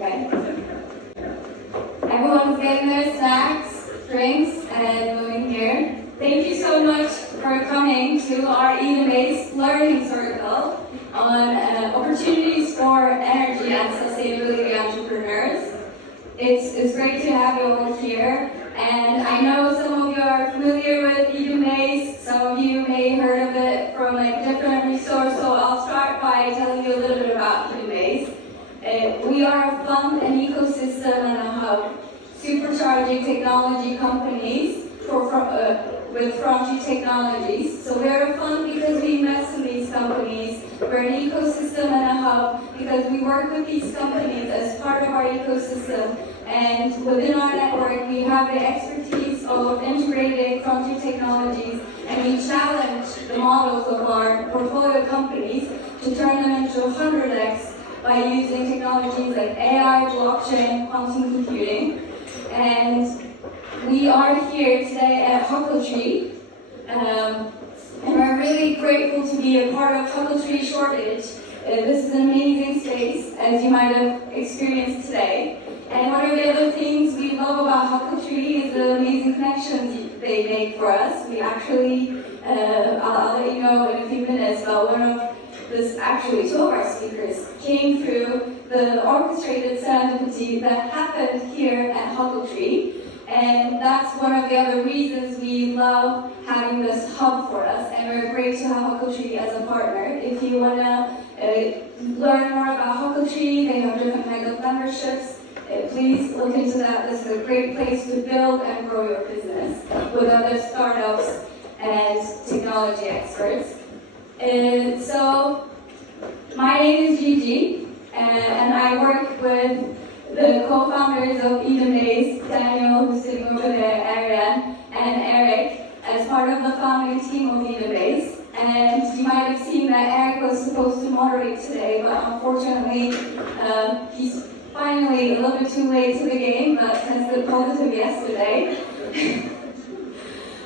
Okay. Everyone's getting their snacks, drinks, and moving here. Thank you so much for coming to our EdenBase Learning Circle on opportunities for energy and sustainability entrepreneurs. It's great to have you all here. And I know some of you are familiar with EdenBase, some of you may have heard of it from a different resource, so I'll start by telling you a little bit about EdenBase. We are a fund, an ecosystem, and a hub, supercharging technology companies with frontier technologies. So we're a fund because we invest in these companies. We're an ecosystem and a hub because we work with these companies as part of our ecosystem. And within our network, we have the expertise of integrating frontier technologies, and we challenge the models of our portfolio companies to turn them into 100x by using technologies like AI, blockchain, quantum computing. And we are here today at Gokce, and we're really grateful to be a part of Gokce Shortage. This is an amazing space, as you might have experienced today. And one of the other things we love about Gokce is the amazing connections they make for us. We actually, I'll let you know in a few minutes, but two of our speakers came through the orchestrated serendipity that happened here at Gokce. And that's one of the other reasons we love having this hub for us, and we're great to have Gokce as a partner. If you want to learn more about Gokce, they have different kinds of memberships. Please look into that. This is a great place to build and grow your business with other startups and technology experts. So, my name is Gigi, and I work with the co-founders of EdenBase, Daniel, who's sitting over there, Ariane, and Eric, as part of the founding team of EdenBase. And you might have seen that Eric was supposed to moderate today, but unfortunately, he's finally a little bit too late to the game, but tested positive yesterday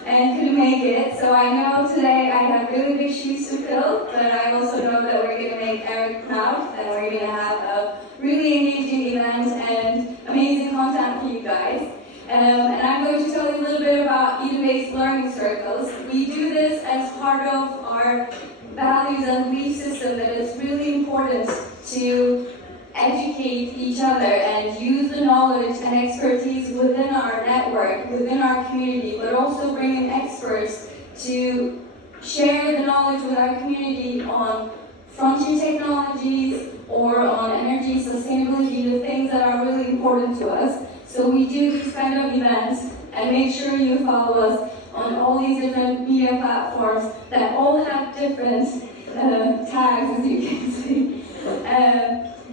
and couldn't make it. So I know today I have really big shoes to fill, but I also know that we're going to make Eric proud, and we're going to have a really engaging event and amazing content for you guys. And I'm going to tell you a little bit about EdenBase Learning Circles. We do this as part of our values and belief system that it's really important to educate each other and use the knowledge and expertise within our network, within our community, but also bring in experts to share the knowledge with our community on frontier technologies or on energy sustainability, the things that are really important to us. So we do these kind of events, and make sure you follow us on all these different media platforms that all have different tags, as you can see.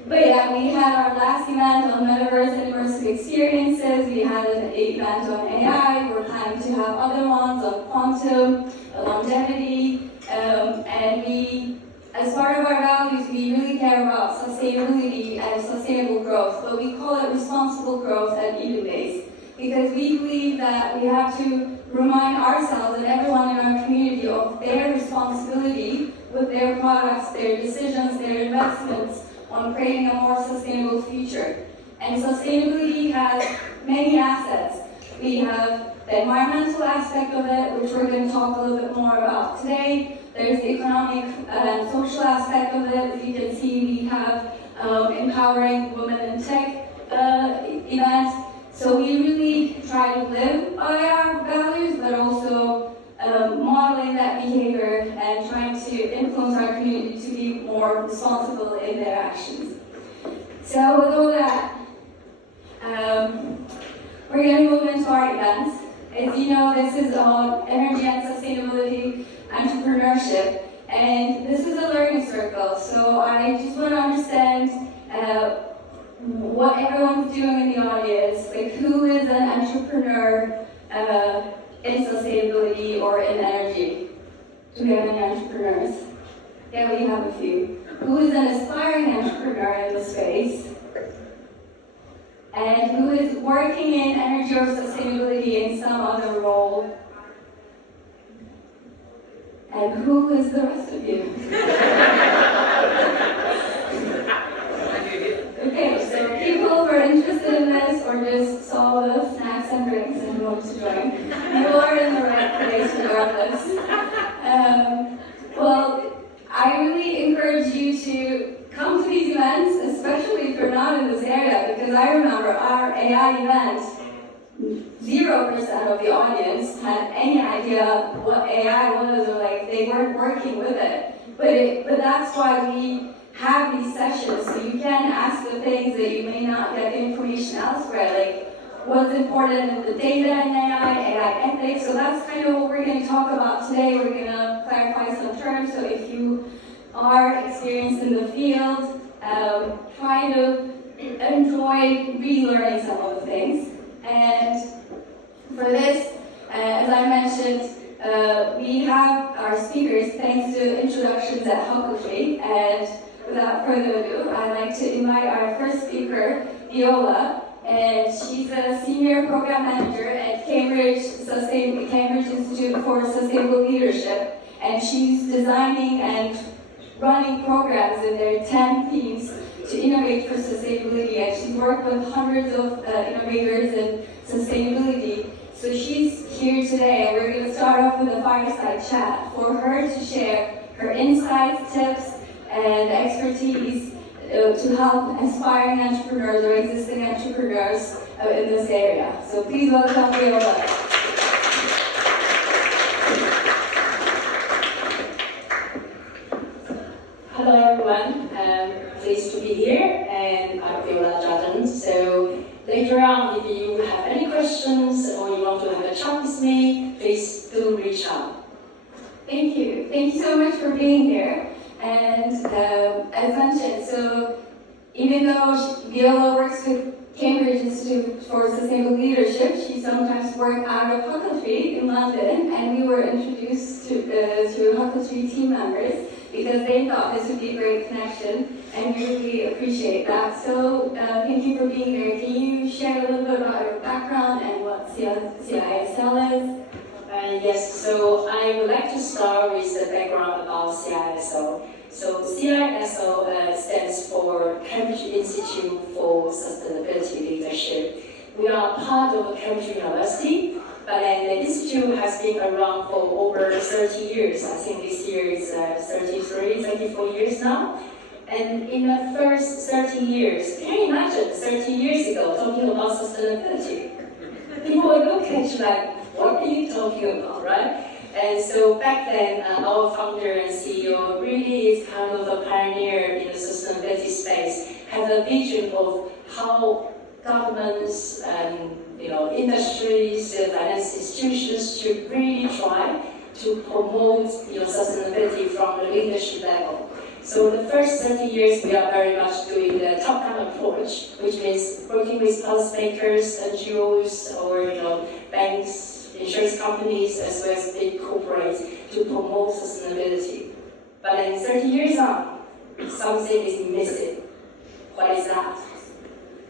But yeah, we had our last event on metaverse and immersive experiences. We had an event on AI. We're planning to have other ones on quantum, longevity, and we, as part of our values, we really care about sustainability and sustainable growth, but we call it responsible growth at EdenBase, because we believe that we have to remind ourselves and everyone in our community of their responsibility with their products, their decisions, their investments on creating a more sustainable future. And sustainability has many assets. We have the environmental aspect of it, which we're going to talk a little bit more about today. There's the economic and social aspect of it. As you can see, we have empowering women in tech events. So we really try to live by our values, but also modeling that behavior and trying to influence our community to be more responsible in their actions. So with all that, we're going to move into our events. As you know, this is about energy and sustainability entrepreneurship, and this is a learning circle. So I just want to understand what everyone's doing in the audience, like who is an entrepreneur in sustainability or in energy? Do we have any entrepreneurs? Yeah, we have a few. Who is an aspiring entrepreneur in the space? And who is working in energy or sustainability in some other role? And who is the rest of you? Okay, so people or just saw the snacks and drinks and wanted to join, you are in the right place regardless. Well, I really encourage you to come to these events, especially if you're not in this area, because I remember our AI event, 0% of the audience had any idea what AI was, or like they weren't working with it. But that's why we have these sessions, so you can ask the things that you may not get the information elsewhere, like what's important in the data in AI ethics. So that's kind of what we're going to talk about today. We're going to clarify some terms. So if you are experienced in the field, try to enjoy relearning some of the things. And for this, as I mentioned, we have our speakers thanks to introductions at Gokce. And without further ado, I'd like to invite our first speaker, Viola. And she's a senior program manager at Cambridge Institute for Sustainable Leadership. And she's designing and running programs in their 10 themes to innovate for sustainability. And she's worked with hundreds of innovators in sustainability. So she's here today, and we're going to start off with a fireside chat for her to share her insights, tips, and expertise to help aspiring entrepreneurs or existing entrepreneurs in this area. So please welcome Viola. Hello everyone, pleased to be here, and I'm Viola Jardon. So later on, if you have any questions or you want to have a chat with me, please do reach out. Thank you. Thank you so much for being here. And as mentioned, so even though Viola works with Cambridge Institute for Sustainable Leadership, she sometimes works out of Gokce in London, and we were introduced to Gokce team members because they thought this would be a great connection, and we really appreciate that. So thank you for being here. Can you share a little bit about your background and what CISL is? Yes, so I would like to start with the background about CISL. So CISL stands for Cambridge Institute for Sustainability Leadership. We are part of Cambridge University, but the institute has been around for over 30 years. I think this year is 34 years now. And in the first 30 years, can you imagine 30 years ago talking about sustainability? People would look at you like, what are you talking about, right? And so back then, our founder and CEO really is kind of a pioneer in the sustainability space, had a vision of how governments and industries, finance institutions should really try to promote sustainability from the leadership level. So the first 30 years, we are very much doing the top-down approach, which means working with policymakers, NGOs, or banks, insurance companies, as well as big corporates to promote sustainability. But then 30 years on, something is missing. What is that?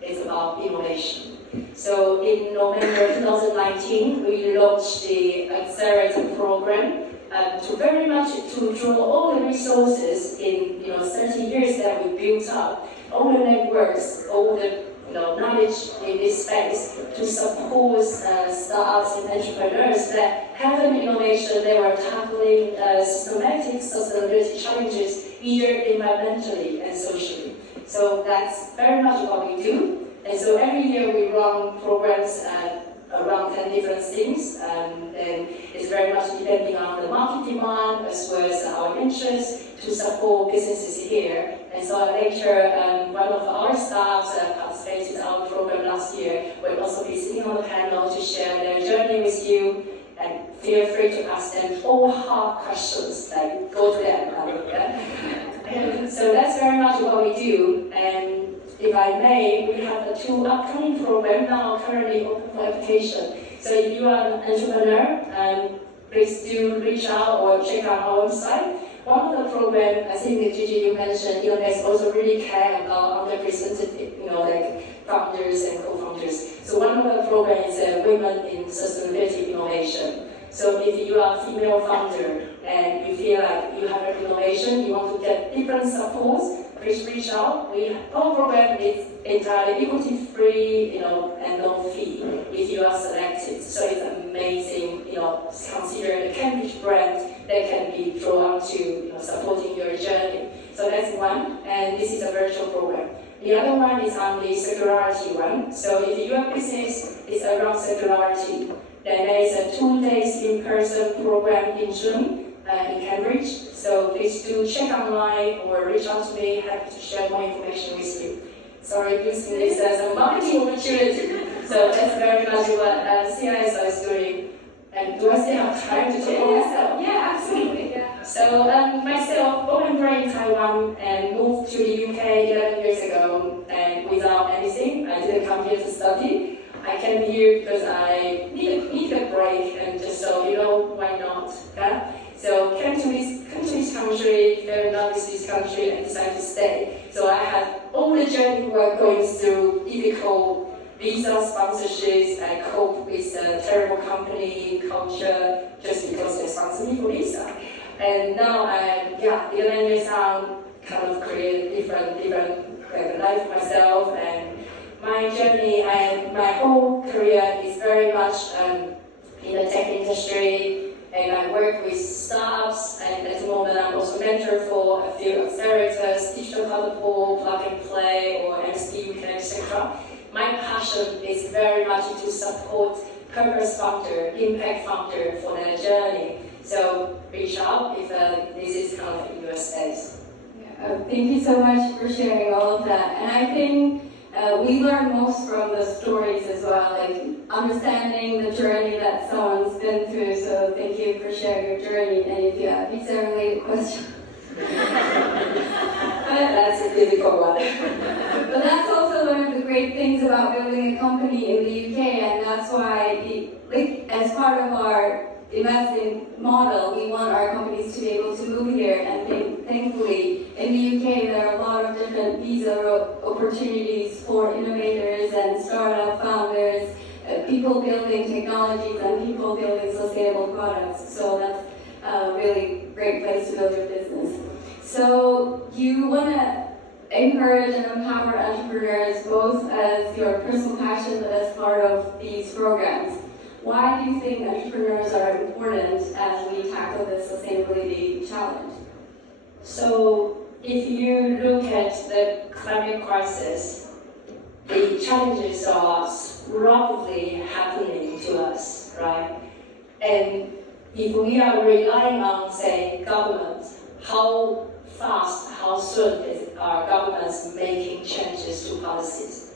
It's about innovation. So in November 2019, we launched the Accelerator program to very much to draw all the resources in 30 years that we built up, all the networks, all the knowledge in this space to support startups and entrepreneurs that have an innovation. They were tackling systematic sustainability challenges, either environmentally and socially. So that's very much what we do. And so every year we run programs around 10 different things, and it's very much depending on the market demand as well as our interests to support businesses here. And so later, one of our staff participated in our program last year. We'll also be sitting on the panel to share their journey with you, and feel free to ask them all hard questions, like go to them. And so that's very much what we do. And if I may, we have 2 upcoming programs now currently open for application. So if you are an entrepreneur, please do reach out or check out our website. One of the programs, I think Gigi, you mentioned, EdenBase also really care about underrepresented, like founders and co-founders. So one of the programs is Women in Sustainability Innovation. So if you are a female founder and you feel like you have an innovation, you want to get different supports, please reach out. Our program is entirely equity-free, and no fee if you are selected. So it's amazing, consider the Cambridge brand that can be drawn to supporting your journey. So that's one, and this is a virtual program. The other one is on the circularity one. So if your business is around circularity, then there is a 2 days in-person program in June in Cambridge. So please do check online or reach out to me. Happy to share more information with you. Sorry, using this as a marketing opportunity. So that's very much what CISL is doing. And do I still have time to talk about myself? Yeah, absolutely. Yeah. So myself, born and bred in Taiwan and moved to the UK 11 years ago, and without anything, I didn't come here to study. I came here because I need a break and just so why not? Yeah? So came to this country, fell in love with this country, and decided to stay. So I had all the journey work going through difficult visa sponsorships. I cope with a terrible company culture just because they sponsor me for visa. And now 11 years on, kind of create different life myself, and my journey and my whole career is very much in the tech industry. And I work with startups, and at the moment I'm also mentor for a few accelerators, digital catapult, plug and play, or MSD UK, etc. My passion is very much to support purpose founder, impact founder for their journey. So reach out if this is kind of in your space. Yeah, thank you so much for sharing all of that. And I think we learn most from the stories as well, like understanding the journey that someone's been through. So thank you for sharing your journey. And if you have visa-related questions, that's a difficult one. But that's also one of the great things about building a company in the UK, and that's why, as part of our investing model, we want our companies to be able to move here. And thankfully, in the UK, there are a lot of different visa opportunities for innovators and startup founders, people building technologies and people building sustainable products. So that's a really great place to build your business. So you want to encourage and empower entrepreneurs both as your personal passion but as part of these programs. Why do you think entrepreneurs are important as we tackle this sustainability challenge? So if you look at the climate crisis, the challenges are rapidly happening to us, right? And if we are relying on, say, government, how fast, how soon is our governments making changes to policies?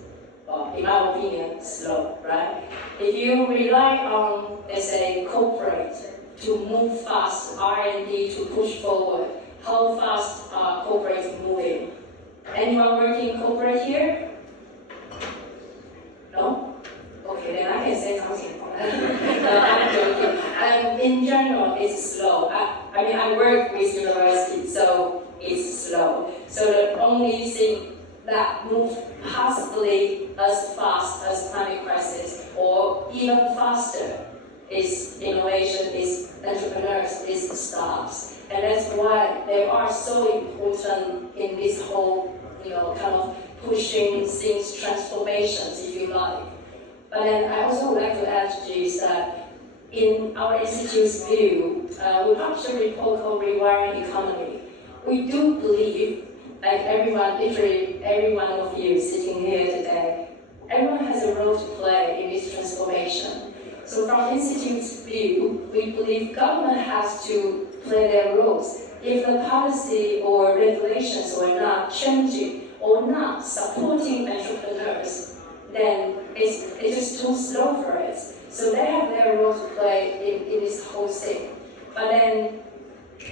Well, in my opinion, slow, right? If you rely on, let's say, corporate to move fast, R&D to push forward, how fast are corporates moving? Anyone working in corporate here? No? Okay, then I can say something. No, I'm joking. In general, it's slow. I work with universities, so it's slow. So the only thing that moves possibly as fast as climate crisis, or even faster, is innovation, is entrepreneurs, is startups. And that's why they are so important in this whole, kind of pushing things, transformations, if you like. But then I also would like to add to this that in our institute's view, we published a report called Rewiring Economy. We do believe, like literally every one of you sitting here today, everyone has a role to play in this transformation. So from the Institute's view, we believe government has to play their roles. If the policy or regulations are not changing or not supporting entrepreneurs, then it's just too slow for us. So they have their role to play in this whole thing. But then,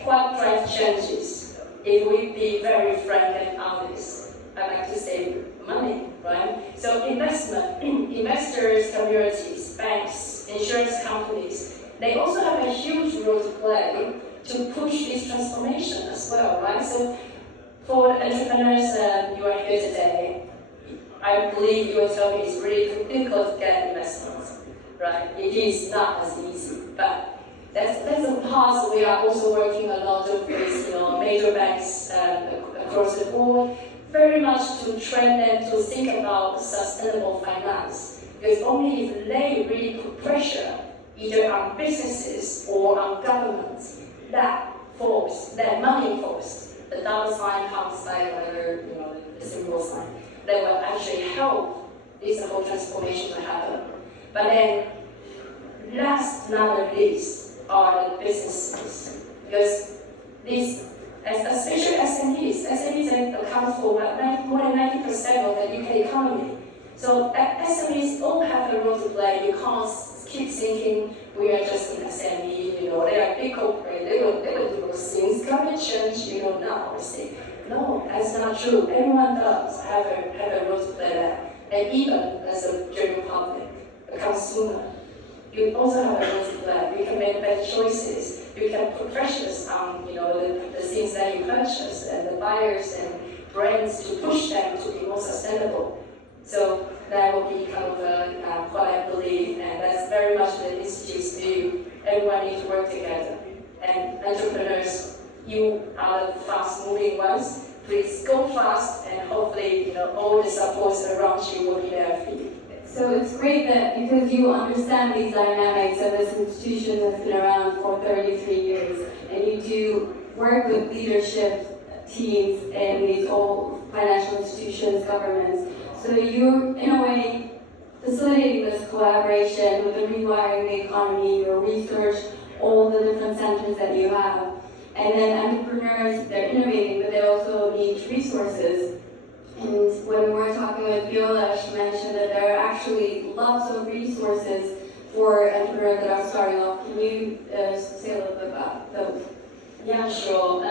what drives changes? If we be very frank and honest, I like to say money, right? So investors, communities, banks, insurance companies, they also have a huge role to play to push this transformation as well, right? So for entrepreneurs you are here today, I believe you will tell me it's really difficult to get investments, right? It is not as easy, but that's a part we are also working a lot with major banks across the board. very much to train them to think about sustainable finance. Because only if they really put pressure, either on businesses or on governments, that money force, the dollar sign comes by whatever, the symbol sign, that will actually help this whole transformation to happen. But then, last but not least, are the businesses. Because these, especially SMEs account for more than 90% of the UK economy. So SMEs all have a role to play. You can't keep thinking we are just an SME, they are big corporate, they will do those things. Climate change, now obviously. No, that's not true. Everyone does have a role to play there. And even as a general public, a consumer, you also have a role to play. You can make better choices. You can put pressures on, the things that you purchase and the buyers and brands to push them to be more sustainable. So that will be kind of what I believe, and that's very much the Institute's view. Everyone needs to work together. And entrepreneurs, you are the fast-moving ones. Please go fast, and hopefully, all the supports around you will be there for you. So it's great that because you understand these dynamics, and this institution has been around for 33 years, and you do work with leadership teams in these old financial institutions, governments. So you're, in a way, facilitating this collaboration with the rewiring the economy, your research, all the different centers that you have. And then entrepreneurs, they're innovating, but they also need resources. And when we were talking with Viola, she mentioned that there are actually lots of resources for entrepreneurs that are starting off. Can you say a little bit about those? Yeah, sure.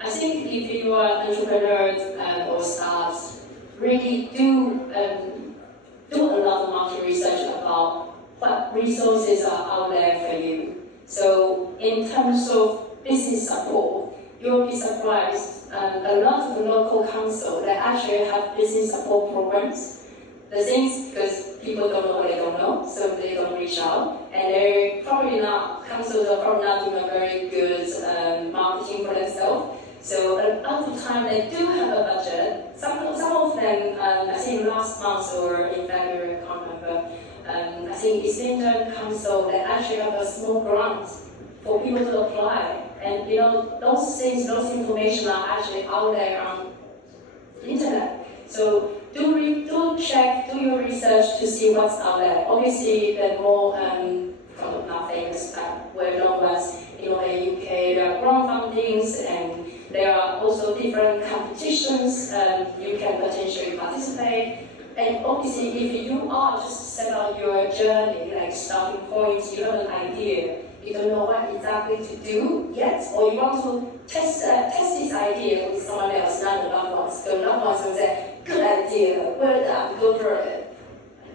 I think if you are entrepreneurs or startups, really do a lot of market research about what resources are out there for you. So in terms of business support, you'll be surprised. A lot of the local councils that actually have business support programs. The things, because people don't know what they don't know, so they don't reach out. And they're probably not, councils are probably not doing a very good marketing for themselves. So a lot of the time they do have a budget. Some of them, I think last month or in February, I can't remember, I think Islington Council, they actually have a small grant for people to apply. And those things, those information are actually out there on the internet. So do check, do your research to see what's out there. Obviously, the more not famous, well-known ones, in the UK, there are grant fundings, and there are also different competitions you can potentially participate. And obviously, if you are just set out your journey, like starting points, you have an idea, you don't know what exactly to do yet, or you want to test this idea with someone else, not the loved ones. The loved ones will say, good idea, well done, go for it.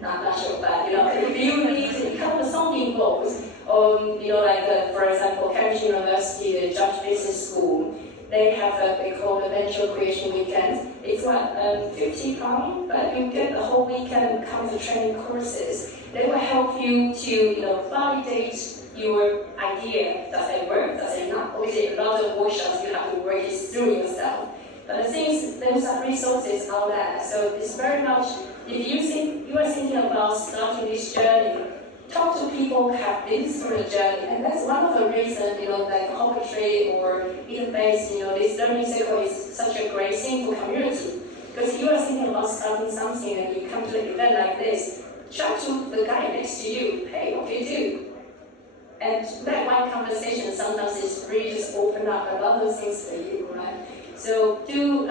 Not sure, but if you need to become something goals, for example, Cambridge University, the Judge Business School, they have they call the Venture Creation Weekend. It's like £50, but you get the whole weekend come to training courses. They will help you to validate your idea. Does it work? Does it not? Obviously, a lot of workshops you have to work it through yourself. But the thing is, there's some resources out there. So it's very much, if you are thinking about starting this journey, talk to people who have been through the journey. And that's one of the reasons, like Gokce or EdenBase, this learning circle is such a great thing for community. Because you are thinking about starting something and you come to an event like this, chat to the guy next to you. Hey, what do you do? And that one conversation sometimes is really just open up a lot of things for you, right? So do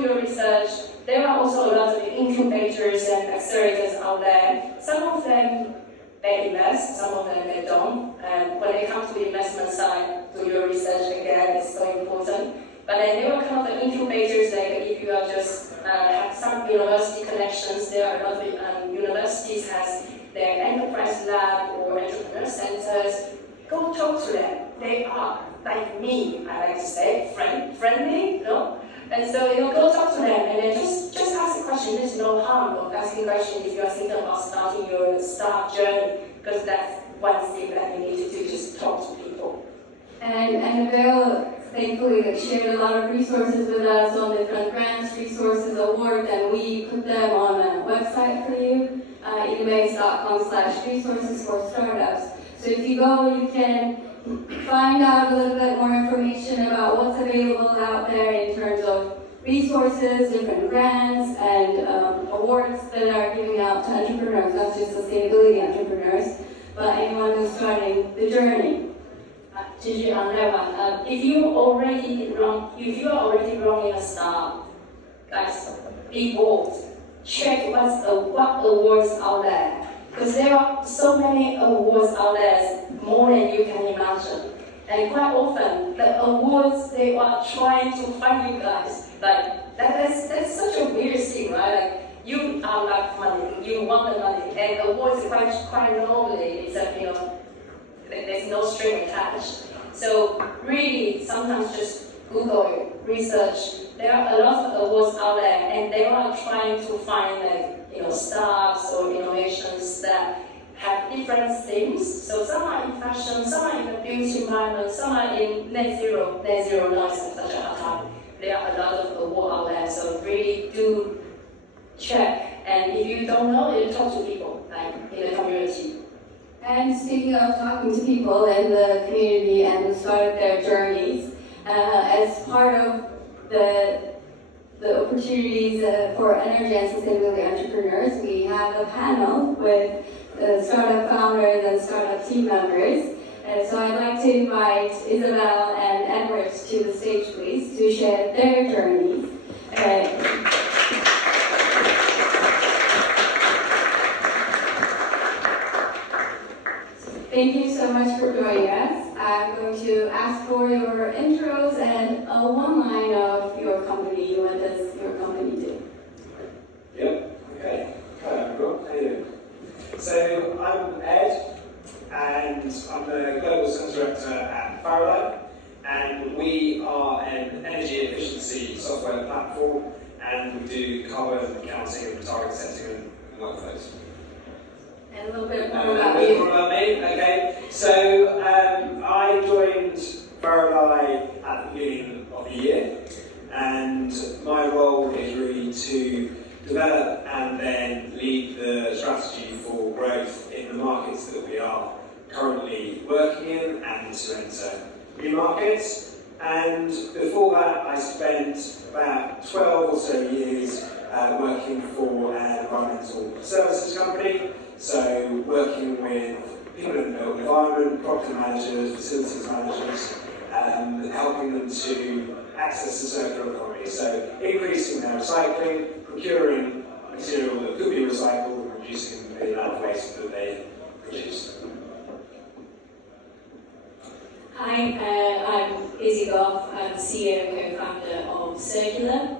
your research. There are also a lot of incubators and accelerators out there. Some of them they invest, some of them they don't. And when it comes to the investment side, do your research again, it's so important. But then there are kind of incubators, like if you are just have some university connections, there are a lot of universities has their enterprise lab or entrepreneur centers. Go talk to them. They are like me, I like to say, friendly, And so go talk to them and then just ask a question. There's no harm of asking a question if you are thinking about starting your startup journey, because that's one thing that you need to do, just talk to people. And Viola thankfully shared a lot of resources with us on different grants, resources, awards, and we put them on a website for you, edenbase.com/resources for startups. So if you go, you can find out a little bit more information about what's available out there in terms of resources, different grants, and awards that are giving out to entrepreneurs, not just sustainability entrepreneurs, but anyone who's starting the journey. Gigi, on that one, if you are already running a startup, guys, be bold. Check what awards out there, because there are so many awards out there, more than you can imagine. And quite often, the awards they are trying to find you guys. Like that's such a weird thing, right? Like you are like money, you want the money, and awards quite normally it's like there's no string attached. So really, sometimes just Google it, research. There are a lot of awards out there, and they are trying to find startups or innovations that have different themes. So some are in fashion, some are in the beauty environment, some are in net zero noise and such a hard time. There are a lot of awards out there, so really do check. And if you don't know, you talk to people like in the community. And speaking of talking to people in the community and who started their journeys, as part of the opportunities for energy and sustainability entrepreneurs, we have a panel with startup founders and startup team members. So I'd like to invite Isabelle and Edward to the stage, please, to share their journeys. Thank you so much for joining us. I'm going to ask for your intros and one line of your company. What does your company do? Yep, okay. Hello everyone, how are you doing? So I'm Ed, and I'm the Global Sales Director at Faradai, and we are an energy efficiency software platform, and we do carbon accounting and target setting and workflows. And a little bit more about you. More about me, okay. So I joined Faradai at the beginning of the year, and my role is really to develop and then lead the strategy for growth in the markets that we are currently working in and to enter new markets. And before that, I spent about 12 or so years working for an environmental services company. So working with people in the built environment, property managers, facilities managers, helping them to access the circular economy. So increasing their recycling, procuring material that could be recycled, and reducing the amount of waste that they produce. Hi, I'm Isabelle Gough. I'm the CEO and co-founder of Cercula.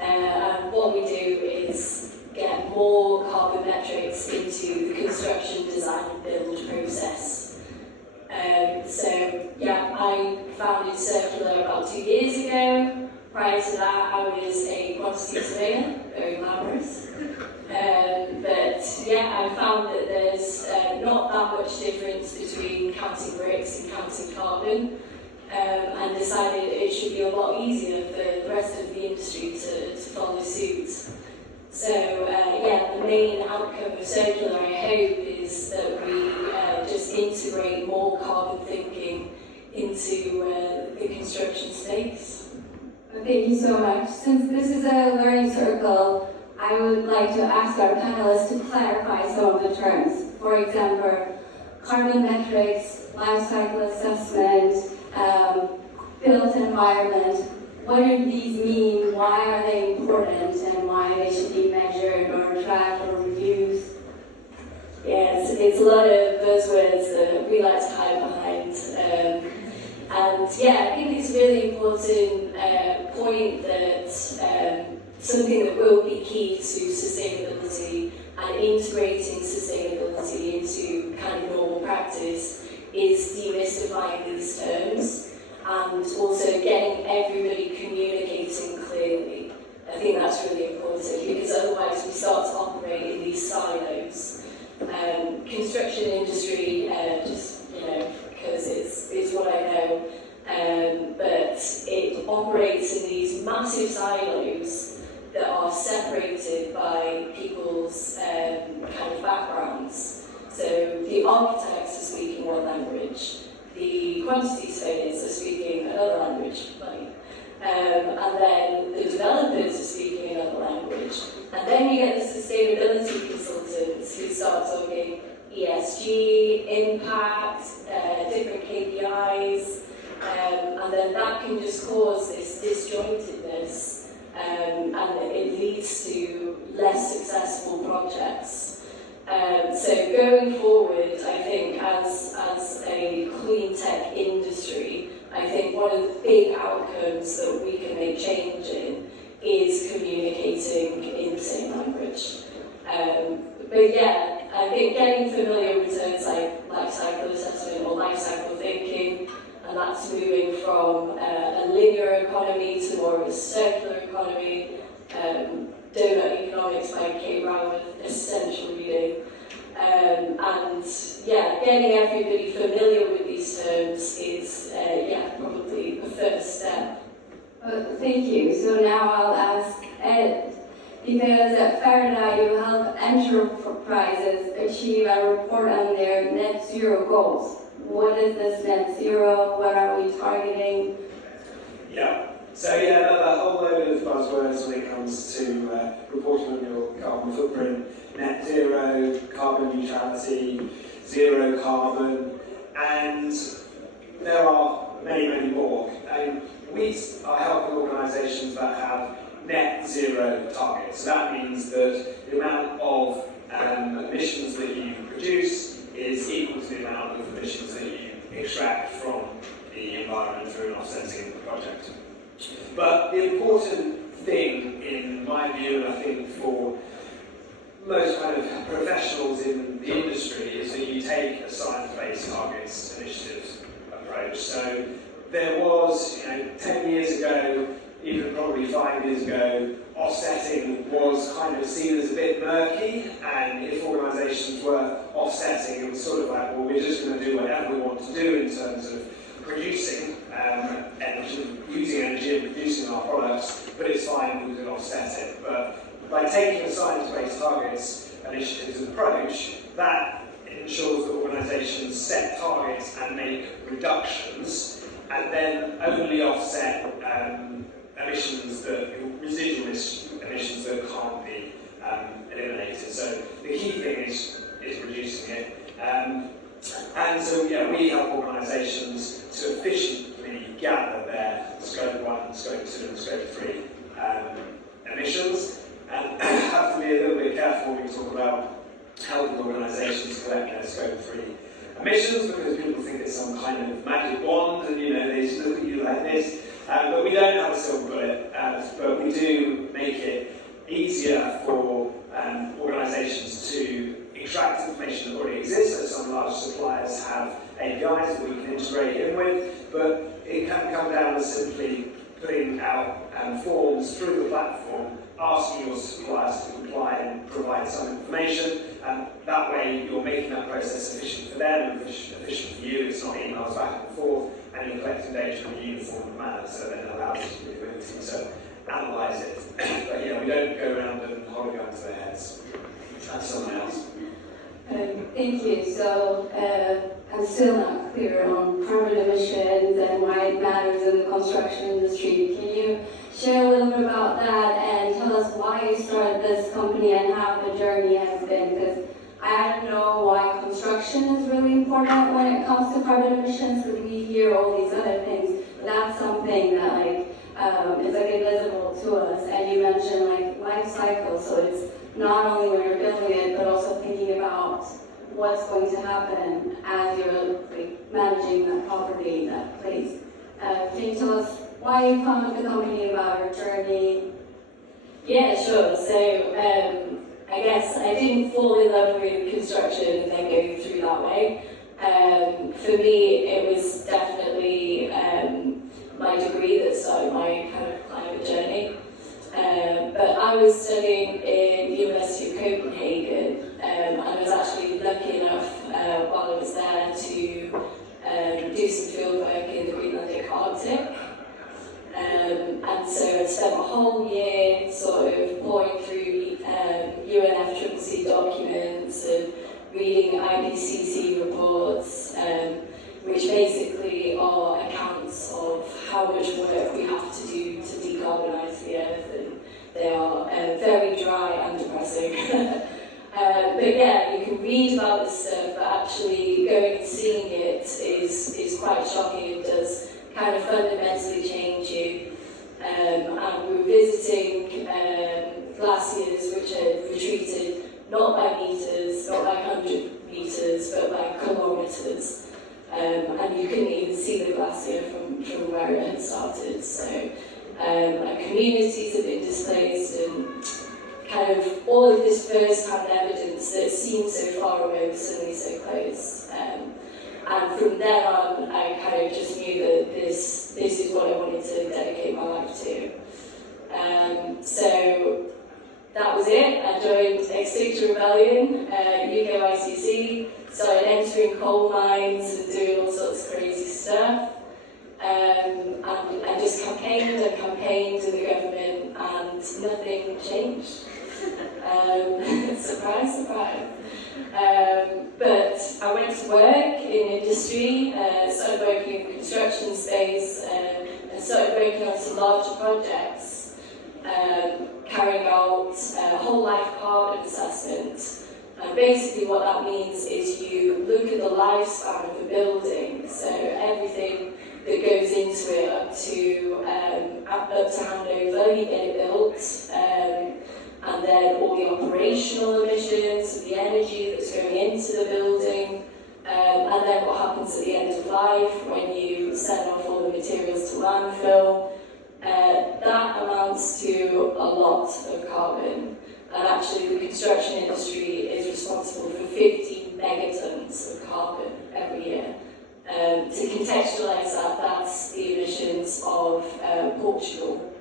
And what we do is get more carbon metrics into the construction, design and build process. I founded Cercula about 2 years ago. Prior to that, I was a quantity surveyor, very glamorous. I found that there's not that much difference between counting bricks and counting carbon, and decided it should be a lot easier for the rest of the industry to follow suit. So the main outcome of Cercula, I hope, is that we just integrate more carbon thinking into the construction space. Thank you so much. Since this is a learning circle, I would like to ask our panelists to clarify some of the terms. For example, carbon metrics, life cycle assessment, built environment. What do these mean? Why are they important? And why they should be measured or tracked or reviewed? Yeah, it's a lot of buzzwords that we like to hide behind. I think it's a really important point that something that will be key to sustainability and integrating sustainability into kind of normal practice is demystifying these terms and also getting everybody communicating clearly. I think that's really important because otherwise we start to operate in these silos. Construction industry, because it's what I know, architects are speaking one language, the quantity surveyors are speaking another language, funny. And then the developers are speaking another language. And then you get the sustainability consultants who start talking ESG, impact, different KPIs, and then that can just cause this disjointedness, and it leads to less successful projects. So going forward, I think as a clean tech industry, I think one of the big outcomes that we can make change in is communicating in the same language. But yeah, I think getting familiar with terms like life cycle assessment or life cycle thinking, and that's moving from a linear economy to more of a circular economy. Donut Economics by Kate Raworth, essential reading. And yeah, getting everybody familiar with these terms is probably the first step. Thank you. So now I'll ask Ed, because at Faradai you help enterprises achieve and report on their net zero goals. What is this net zero? What are we targeting? Yeah. So yeah, a whole load of buzzwords when it comes to reporting on your carbon footprint, net zero, carbon neutrality, zero carbon, and there are many, many more. And we are helping organisations that have net zero targets. So that means that the amount of emissions that you produce is equal to the amount of emissions that you extract from the environment through an offsetting project. But the important thing, in my view, and I think for most kind of professionals in the industry, is that you take a science-based targets initiative approach. So there was, 10 years ago, even probably 5 years ago, offsetting was kind of seen as a bit murky, and if organisations were offsetting, it was sort of like, well, we're just going to do whatever we want to do in terms of producing energy, using energy and producing our products, but it's fine, we can offset it. But by taking a science-based targets initiatives approach, that ensures that organisations set targets and make reductions, and then only offset emissions residual emissions that can't be eliminated. So the key thing is reducing it. And so we help organisations to efficiently gather their Scope 1, Scope 2 and Scope 3 emissions, and have to be a little bit careful when we talk about helping organisations collect their Scope 3 emissions, because people think it's some kind of magic wand and they just look at you like this. But we don't have a silver bullet, but we do make it easier for organisations to extract information that already exists. So some large suppliers have APIs that we can integrate in with, but it can come down to simply putting out forms through the platform, asking your suppliers to comply and provide some information, and that way you're making that process efficient for them and efficient for you. It's not emails back and forth, and you're collecting data in a uniform manner, so then it allows us to be able to analyse it. But we don't go around and hold it to their heads. That's someone else. Thank you. So I'm still not clear on carbon emissions and why it matters in the construction industry. Can you share a little bit about that and tell us why you started this company and how the journey has been? Because I don't know why construction is really important when it comes to carbon emissions, because we hear all these other things. But that's something that is invisible to us. And you mentioned life cycle, so it's not only when you're building it, but also thinking about what's going to happen as you're managing that property, that place. Can you tell us why you founded the company, about your journey? Yeah, sure. So I guess I didn't fall in love with construction and then go through that way. For me, it was definitely my degree that started my kind of climate journey. But I was studying in the University of Copenhagen, and I was actually lucky enough while I was there to do some field work in the Greenlandic Arctic. And so I spent a whole year sort of pouring through UNFCCC documents and reading IPCC reports, which basically are accounts of how much work we have to do to decarbonise the Earth, and they are very dry and depressing. But yeah, you can read about this stuff, but actually going and seeing it is quite shocking. It does kind of fundamentally change you. And we were visiting glaciers which are retreated not by meters, not by 100 meters, but by kilometers. And you couldn't even see the glacier from where it had started. So communities have been displaced, and kind of all of this first-hand evidence that seemed so far away was suddenly so close. And from then on, I kind of just knew that this is what I wanted to dedicate my life to. So that was it. I joined Extinction Rebellion, UK-ICC, started entering coal mines and doing all sorts of crazy stuff. And I just campaigned in the government, and nothing changed. Surprise, surprise. But I went to work in industry, started working in the construction space, and started working on some larger projects, carrying out whole life carbon assessment. And basically what that means is you look at the lifespan of a building, so everything that goes into it up to handover, you get it built, and then all the operational emissions, the energy that's going into the building, and then what happens at the end of life when you send off all the materials to landfill. That amounts to a lot of carbon, and actually the construction industry is responsible for 15 megatons of carbon every year. To contextualise that, that's the emissions of Portugal,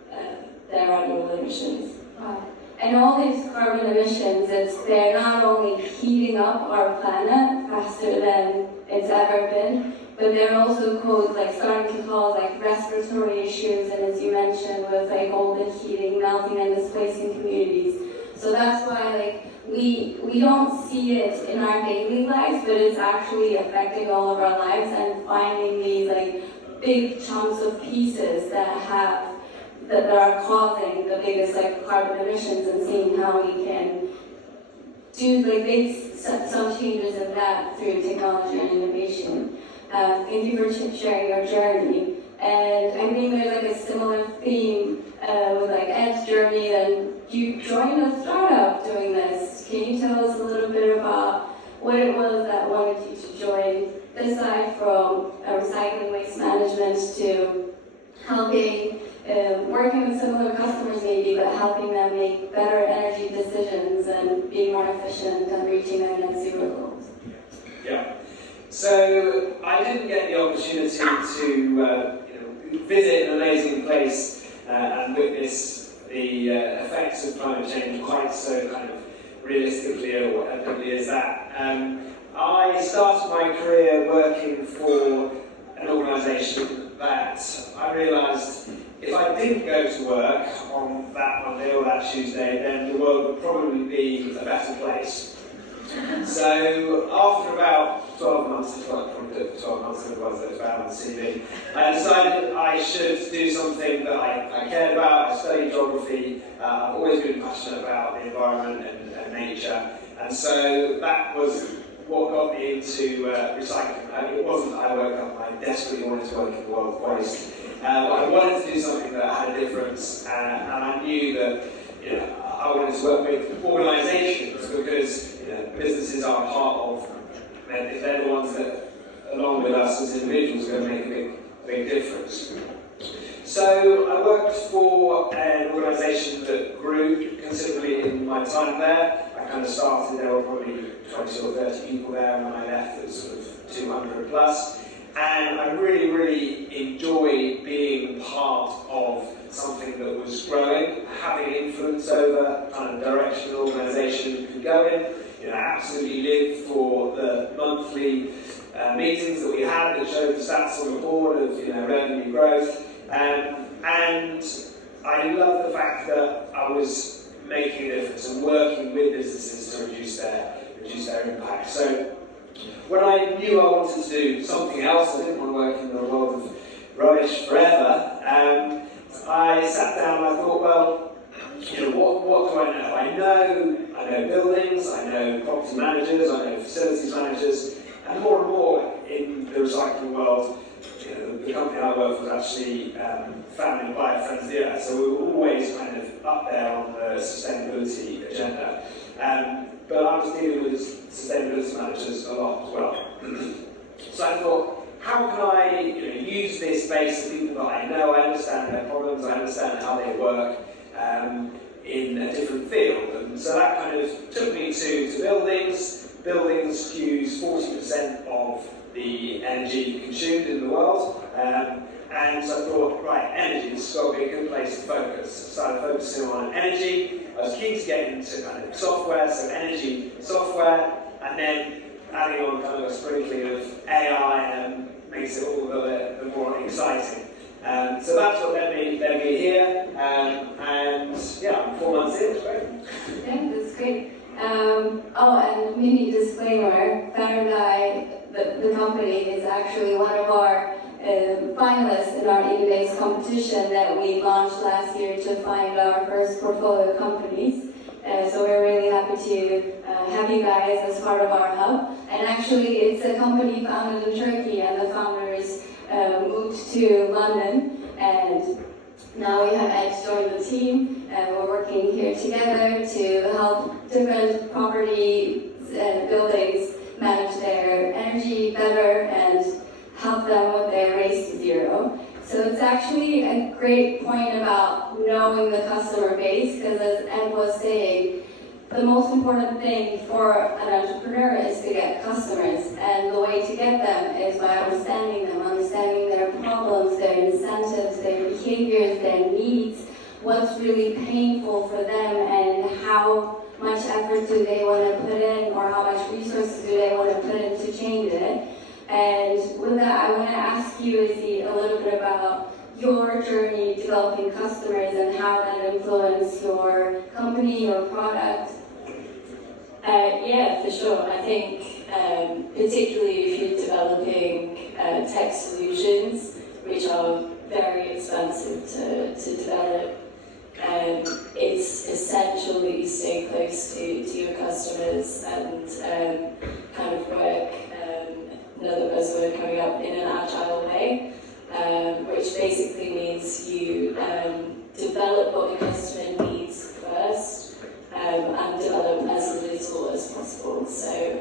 their annual emissions. Wow. And all these carbon emissions, they're not only heating up our planet faster than it's ever been, but they're also starting to cause respiratory issues, and as you mentioned, with golden heating, melting and displacing communities. So that's why we don't see it in our daily lives, but it's actually affecting all of our lives, and finding these big chunks of pieces that are causing the biggest carbon emissions, and seeing how we can do make some changes in that through technology and innovation. Thank you for sharing your journey. And I think there's a similar theme with Ed's journey, and you joined a startup doing this. Can you tell us a little bit about what it was that wanted you to join, aside from recycling waste management to helping, working with similar customers maybe, but helping them make better energy decisions and being more efficient and reaching their net zero goals? Yeah. So I didn't get the opportunity to visit an amazing place and witness the effects of climate change quite so kind of realistically or evidently as that. I started my career working for an organisation that I realised if I didn't go to work on that Monday or that Tuesday, then the world would probably be a better place. So after about 12 months, probably took 12 months, otherwise it was bad on the CV, I decided I should do something that I cared about. I studied geography. I've always been passionate about the environment and nature, and so that was what got me into recycling. It wasn't that I woke up and I desperately wanted to work in the world of waste. I wanted to do something that had a difference, and I knew that I wanted to work with organisations because businesses are part of. They're the ones that, along with us as individuals, are going to make a big difference. So I worked for an organisation that grew considerably in my time there. I kind of started, there were probably 20 or 30 people there, and when I left it was sort of 200 plus. And I really, really enjoyed being part of something that was growing, having influence over kind of direction the organisation could go in. I absolutely lived for the monthly meetings that we had that showed the stats on the board of revenue growth. And I love the fact that I was making a difference and working with businesses to reduce their their impact. So when I knew I wanted to do something else, I didn't want to work in the world of rubbish forever, I sat down and I thought, well, what do I know? I know buildings, I know property managers, I know facilities managers, and more in the recycling world, the company I work for was actually founded by Friends of the Earth, so we were always kind of up there on the sustainability agenda. But I was dealing with sustainability managers a lot as well. So I thought, how can I use this base of people that I know, I understand their problems, I understand how they work in a different field. And so that kind of took me to buildings. Buildings use 40% of the energy consumed in the world. And so I thought, right, energy, this has got to be a good place to focus. So I started focusing on energy. I was keen to get into kind of software, so energy software, and then adding on kind of a sprinkling of AI makes it all a little bit more exciting. So that's what led me here, and yeah, I'm 4 months in, it's great. Yeah, that's great. And mini disclaimer, Faradai, the company, is actually one of our finalists in our EdenBase competition that we launched last year to find our first portfolio companies. So we're really happy to have you guys as part of our hub. And actually, it's a company founded in Turkey, and the founders moved to London. And now we have Ed join the team, and we're working here together to help different property and buildings manage their energy better and help them with their race to zero. So it's actually a great point about knowing the customer base, because as Ed was saying, the most important thing for an entrepreneur is to get customers, and the way to get them is by understanding them, understanding their problems, their incentives, their behaviors, their needs, what's really painful for them, and how much effort do they want to put in, or how much resources do they want to put in to change it. And with that, I want to ask you, Izzy, a little bit about your journey developing customers and how that influenced your company, your product. Yeah, for sure. I think particularly if you're developing tech solutions, which are very expensive to develop, it's essential that you stay close to your customers and kind of work, another buzzword coming up, in an agile way, which basically means you develop what the customer needs first, and develop as little as possible. So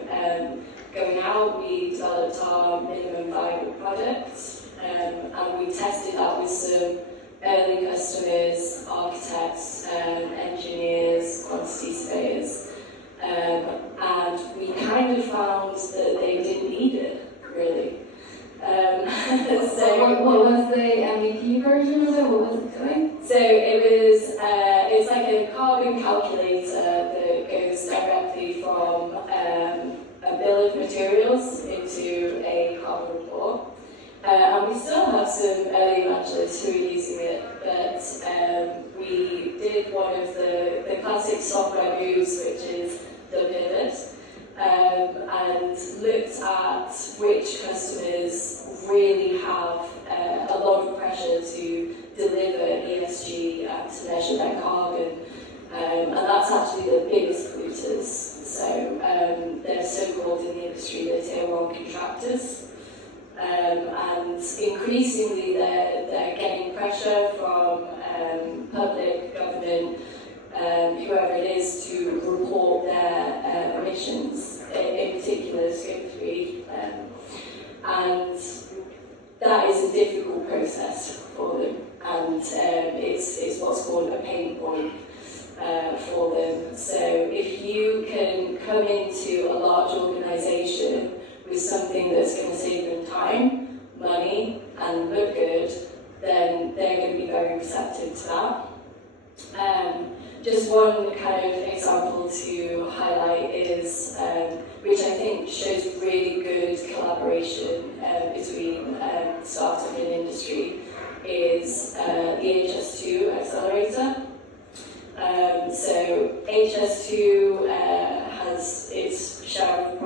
going out, we developed our minimum viable product, and we tested that with some early customers, architects, engineers, quantity surveyors, and we kind of found that they didn't need it, really. So what was the MVP version of it? What was it doing? So it's like a carbon calculator that goes directly from a bill of materials into a carbon report. And we still have some early evangelists who are using it, but we did one of the classic software moves, which is the pivot, and looked at which customers really have a lot of pressure to deliver ESG and to measure their carbon, and that's actually the biggest polluters. So they're so-called in the industry, the tier 1 contractors. And increasingly they're getting pressure from public, government, whoever it is, to report their emissions, in particular Scope 3. And that is a difficult process for them, and it's what's called a pain point for them. So if you can come into a large organisation with something that's going to save them time, money, and look good, then they're going to be very receptive to that. Just one kind of example to highlight is, which I think shows really good collaboration between startup and industry, is the HS2 accelerator. So HS2 has its share of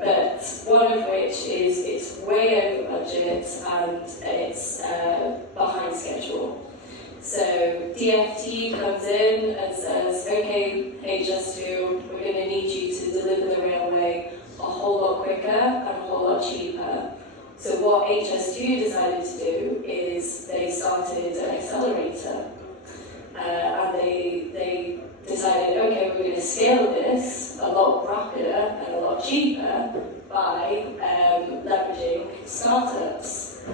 but one of which is it's way over budget and it's behind schedule. So DFT comes in and says, okay, HS2, we're going to need you to deliver the railway a whole lot quicker and a whole lot cheaper. So what HS2 decided to do is they started an accelerator. And they decided, okay, we're going to scale this a lot rapider and a lot cheaper by leveraging startups.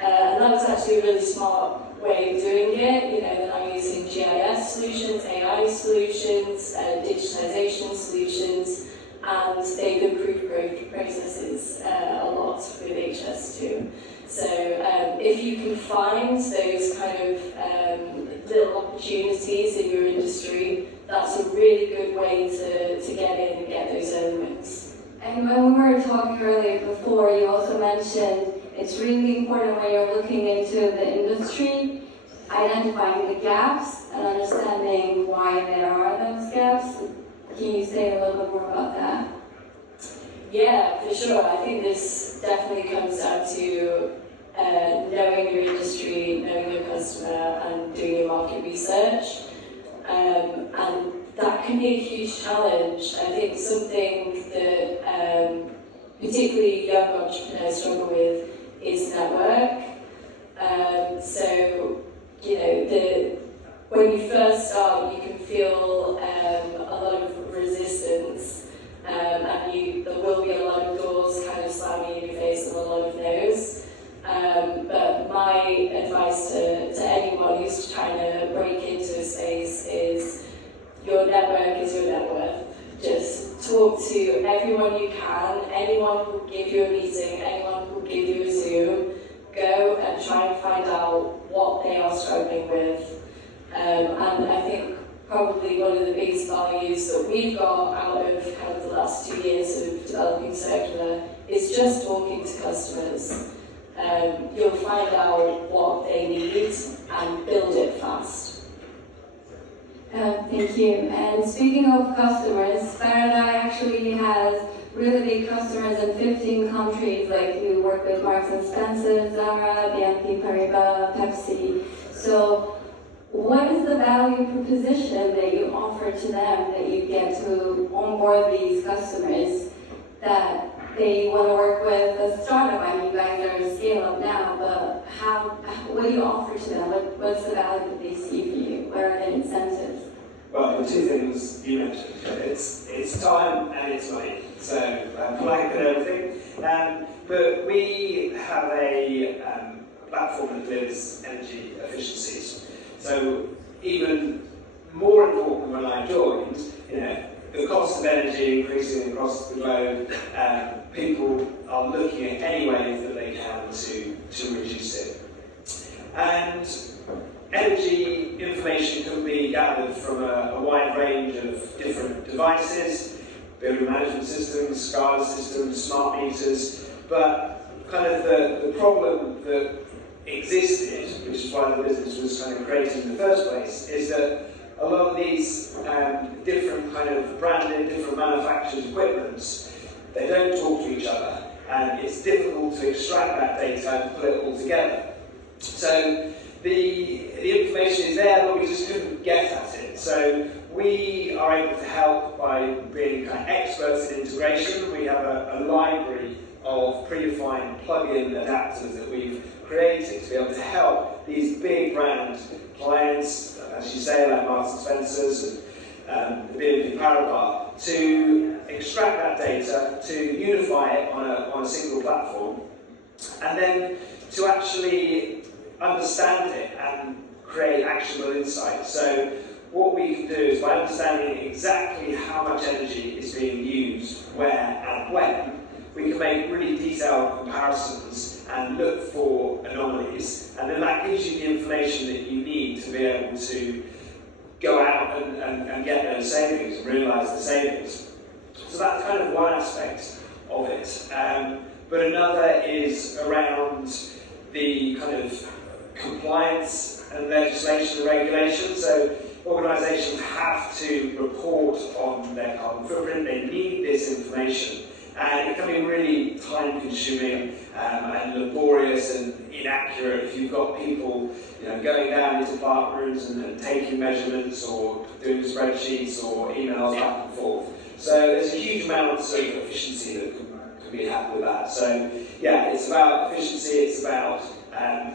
And that was actually a really smart way of doing it. You know, they're now using GIS solutions, AI solutions, digitization solutions, and they've improved processes a lot with HS2. So if you can find those kind of little opportunities in your industry, that's a really good way to get in and get those early wins. And when we were talking earlier before, you also mentioned it's really important when you're looking into the industry, identifying the gaps and understanding why there are those gaps. Can you say a little bit more about that? Yeah, for sure. I think this definitely comes down to knowing your industry, knowing your customer, and doing your market research. And that can be a huge challenge. I think something that particularly young entrepreneurs struggle with is network. So, you know, when you first start, you can feel a lot of resistance, and there will be a lot of doors kind of slamming in your face and a lot of no's. But my advice to anyone who's trying to break into a space is your network is your net worth. Just talk to everyone you can, anyone who will give you a meeting, anyone who will give you a Zoom. Go and try and find out what they are struggling with. And I think probably one of the biggest values that we've got out of kind of the last 2 years of developing Cercula is just talking to customers. You'll find out what they need and build it fast. Thank you. And speaking of customers, Faradai actually has really big customers in 15 countries, like you work with Marks & Spencer, Zara, BNP Paribas, Pepsi. So what is the value proposition that you offer to them that you get to onboard these customers that they want to work with a startup? I mean, you guys are a scale-up now, but what do you offer to them? What's the value that they see for you? What are the incentives? Well, the two things you mentioned, it's time and it's money. So, blank and everything. But we have a platform that delivers energy efficiencies. So, even more important when I joined, you know, the cost of energy increasing across the globe, people are looking at any ways that they can to reduce it. And energy information can be gathered from a wide range of different devices, building management systems, SCADA systems, smart meters, but kind of the problem that existed, which is why the business was kind of created in the first place, is that a lot of these different kind of branded, different manufactured equipments, they don't talk to each other, and it's difficult to extract that data and put it all together. So the information is there, but we just couldn't get at it. So we are able to help by being kind of experts in integration. We have a library of predefined plug-in adapters that we've created to be able to help these big brand clients, as you say, like Marks & Spencer's and BNP Paribas, to extract that data, to unify it on a single platform, and then to actually understand it and create actionable insights. So what we can do is, by understanding exactly how much energy is being used, where and when, we can make really detailed comparisons and look for anomalies, and then that gives you the information that you need to be able to go out and get those savings and realise the savings. So that's kind of one aspect of it. But another is around the kind of compliance and legislation and regulation. So organisations have to report on their carbon footprint. They need this information. And it can be really time-consuming and laborious and inaccurate if you've got people going down into dark rooms and taking measurements or doing spreadsheets or emails back and forth. So there's a huge amount of efficiency that can be had with that. So yeah, it's about efficiency, it's about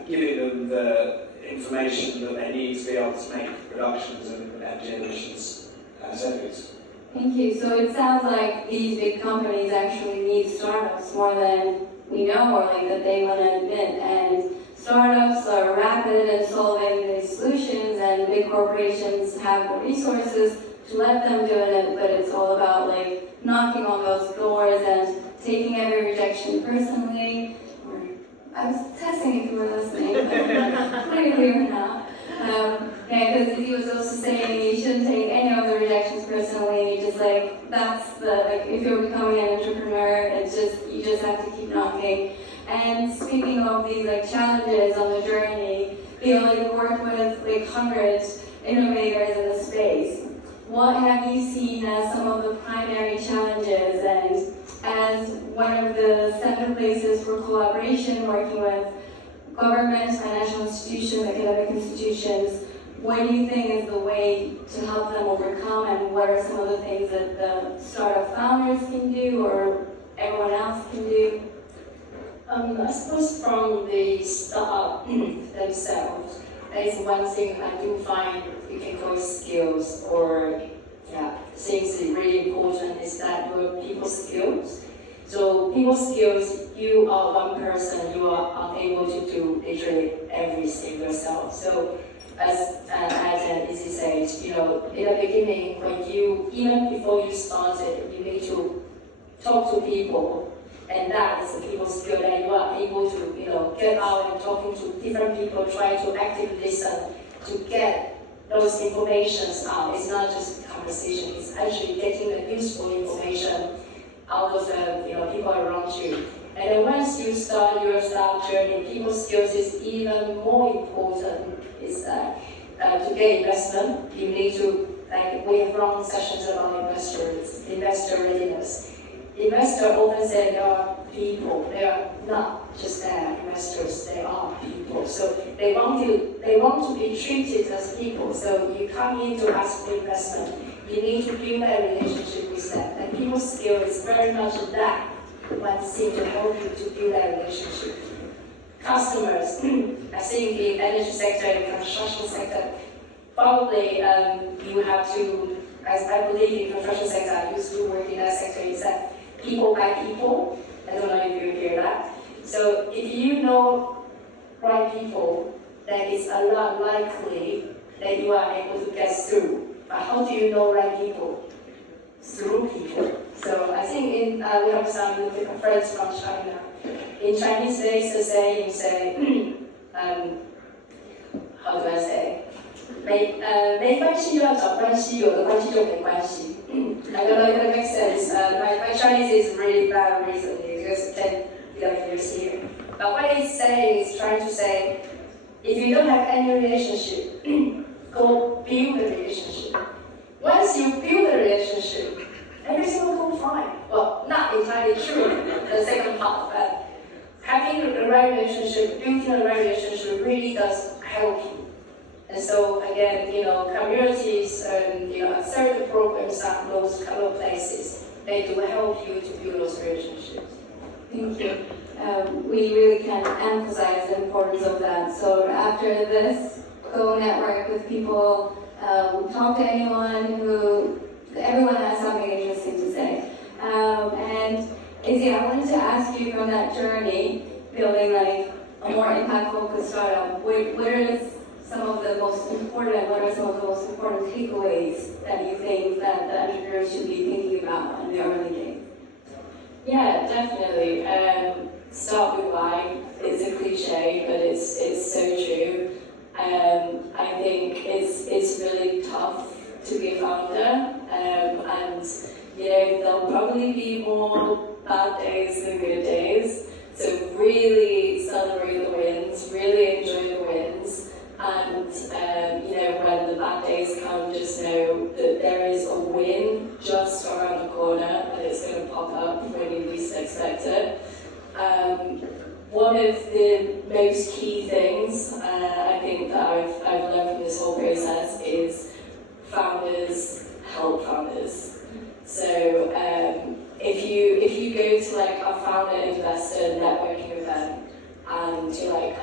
giving them the information that they need to be able to make reductions and energy emissions savings. Thank you. So it sounds like these big companies actually need startups more than we know, or like that they want to admit. And startups are rapid in solving these solutions, and big corporations have the resources to let them do it. But it's all about like knocking on those doors and taking every rejection personally. I was testing if you were listening, but clearly you're not. Because he was also saying you shouldn't take any of the rejections personally. Just like that's if you're becoming an entrepreneur, it's just you just have to keep knocking. And speaking of these like challenges on the journey, you work with like hundreds innovators in the space. What have you seen as some of the primary challenges, and as one of the center places for collaboration, working with governments, financial institutions, academic institutions, what do you think is the way to help them overcome, and what are some of the things that the startup founders can do or everyone else can do? I suppose from the startup themselves, that is one thing I do find you can call skills, or things that are really important is that your people skills. So people skills, you are one person, you are unable to do literally everything yourself. So as Izzy said, in the beginning, when even before you started, you need to talk to people, and that is a people skill that you are able to, get out and talking to different people, try to actively listen to get those informations out. It's not just conversation, it's actually getting the useful information out of the people around you. And then once you start your startup journey, people skills is even more important. Is to get investment, you need to, we have run sessions about investor readiness. Investors often say they are people, they are not just investors, they are people. So they want to be treated as people. So you come in to ask for investment, you need to build that relationship with them. And people skill is very much that one thing to help you to build that relationship. Customers, I think in energy sector and construction sector, probably you have to, as I believe in construction sector, I used to work in that sector, is that people by people. I don't know if you hear that. So if you know right people, then it's a lot likely that you are able to get through. But how do you know right people? Through people. So I think we have some friends from China. In Chinese, there's a saying, how do I say? 没关系就要找关系，有的关系就没关系。I don't know if that makes sense. My Chinese is really bad recently, just 10, 11 years here. But what it's saying is trying to say, if you don't have any relationship, go build the relationship. Once you build the relationship, everything will go fine. Well, not entirely true, the second part, but having the right relationship, building the right relationship really does help you. And so again, communities and certain programs are those kind of places. They do help you to build those relationships. Thank you. We really can emphasize the importance of that. So after this, go network with people, talk to everyone has something interesting to say. And Izzy, I wanted to ask you from that journey, building a more impactful startup, what are some of the most important takeaways that you think that the entrepreneurs should be thinking about in the early days? Yeah, definitely. Start with why. It's a cliche, but it's so true. I think it's really tough to be a founder, and there'll probably be more bad days than good days. So really celebrate the wins, really enjoy the wins, and when the bad days come, just know that there is a win just around the corner, and it's going to pop up when you least one of the most key things I think that I've learned from this whole process is founders help founders. So if you go to like a founder investor networking event and you're like,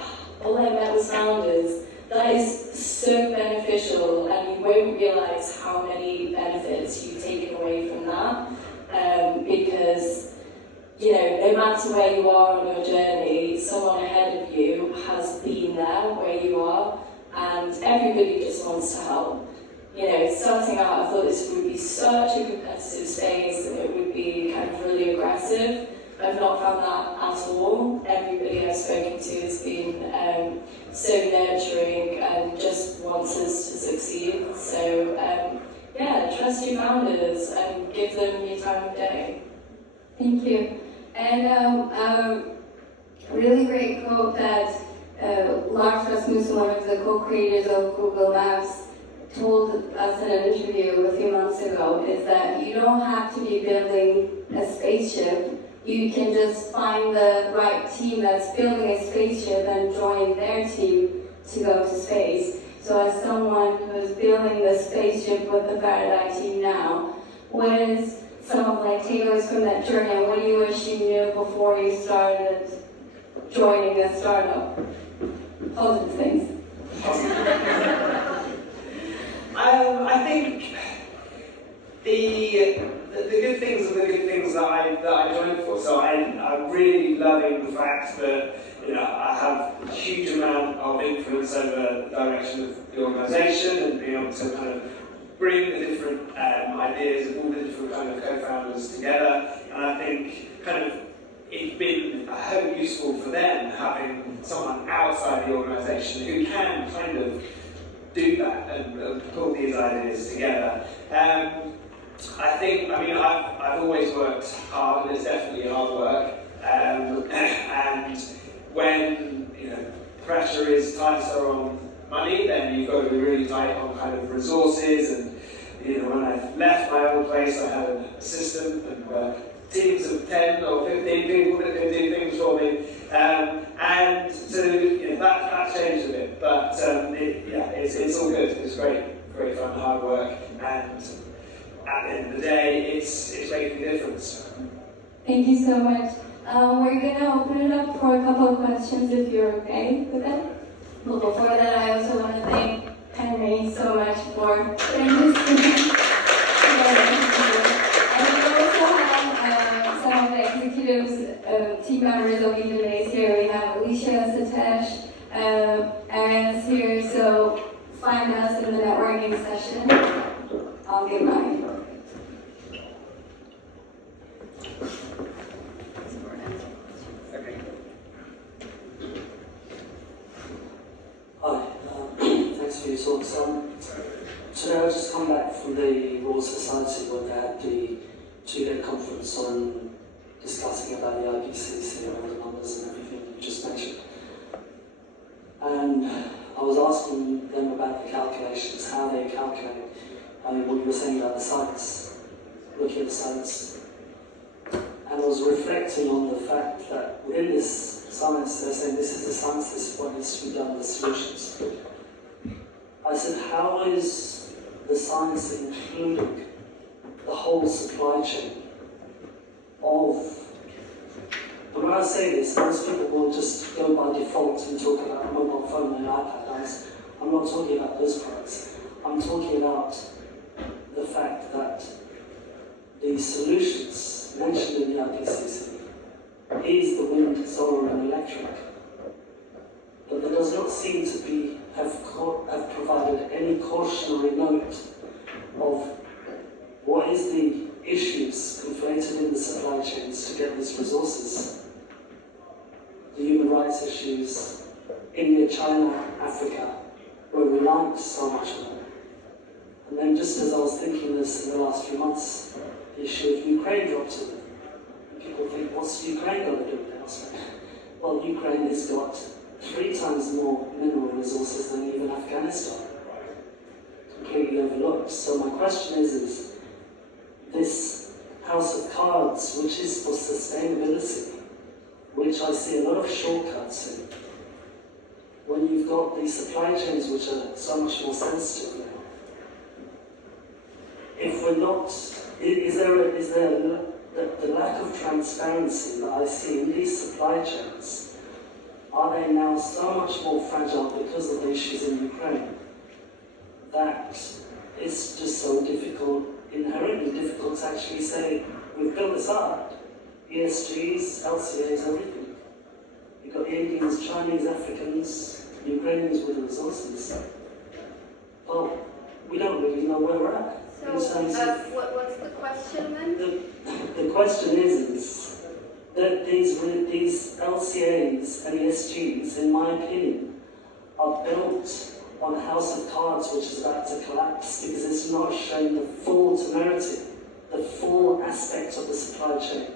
all I met was founders, that is so beneficial, and you won't realise how many benefits you've taken away from that. Because, you know, no matter where you are on your journey, someone ahead of you has been there where you are, and everybody just wants to help. You know, starting out, I thought this would be such a competitive space, and it would be kind of really aggressive. I've not found that at all. Everybody I've spoken to has been so nurturing and just wants us to succeed. So yeah, trust your founders and give them your time of day. Thank you. And a really great quote that Lars Rasmussen, one of the co-creators of Google Maps, told us in an interview a few months ago is that you don't have to be building a spaceship. You can just find the right team that's building a spaceship and join their team to go to space. So as someone who is building the spaceship with the Faradai team now, what is some of like takeaways from that journey, and what do you wish you knew before you started joining a startup? Positive things. I think the good things are the good things that I joined for. So I'm really loving the fact that, you know, I have a huge amount of influence over the direction of the organisation and being able to kind of bring the different ideas of all the different kind of co-founders together. And I think kind of it's been, I hope, useful for them having someone outside the organisation who can kind of do that and pull these ideas together. I think, I mean, I've always worked hard, and it's definitely hard work. And when, you know, pressure is tighter on money, then you've got to be really tight on kind of resources. And, you know, when I left my old place, I had an assistant and teams of 10 or 15 people that could do things for me. And so, you know, that changed a bit. But it's all good. It's great fun, hard work, and at the end of the day, it's making a difference. Thank you so much. We're going to open it up for a couple of questions if you're okay with that. Well, before that, I also want to thank Henry so much for sharing this. And we also have some of the executives, team members of EdenBase here. We have Alicia, Satesh, Aaron's here, so find us in the networking session. I'll give mine. Hi, thanks for your talks. Today I just come back from the Royal Society where they had the 2-day conference on discussing about the IPCC and all the numbers and everything you just mentioned. And I was asking them about the calculations, how they calculate. I mean, what you were saying about the science, looking at the science. And I was reflecting on the fact that within this science, they're saying this is the science, this is what needs to be done, the solutions. I said, how is the science including the whole supply chain of... And when I say this, most people will just go by default and talk about a mobile phone and an iPad. I'm not talking about those products. I'm talking about the fact that the solutions mentioned in the IPCC is the wind, solar and electric. But there does not seem to have provided any cautionary note of what is the issues conflated in the supply chains to get these resources. The human rights issues, India, China, Africa, we're reliant so much on them. And then just as I was thinking this in the last few months, the issue of Ukraine dropped to them. People think, what's Ukraine going to do with it? Well, Ukraine has got 3 times more mineral resources than even Afghanistan. Completely overlooked. So my question is this house of cards, which is for sustainability, which I see a lot of shortcuts in, when you've got these supply chains which are so much more sensitive now. If we're not, is there the lack of transparency that I see in these supply chains, are they now so much more fragile because of the issues in Ukraine that it's just so difficult, inherently difficult to actually say, we've built this up, ESGs, LCAs, everything. You've got the Indians, Chinese, Africans, Ukrainians with the resources. Well, we don't really know where we're at. So, what's the question then? The question is that these LCAs and ESGs, in my opinion, are built on a house of cards which is about to collapse because it's not showing the full temerity, the full aspect of the supply chain.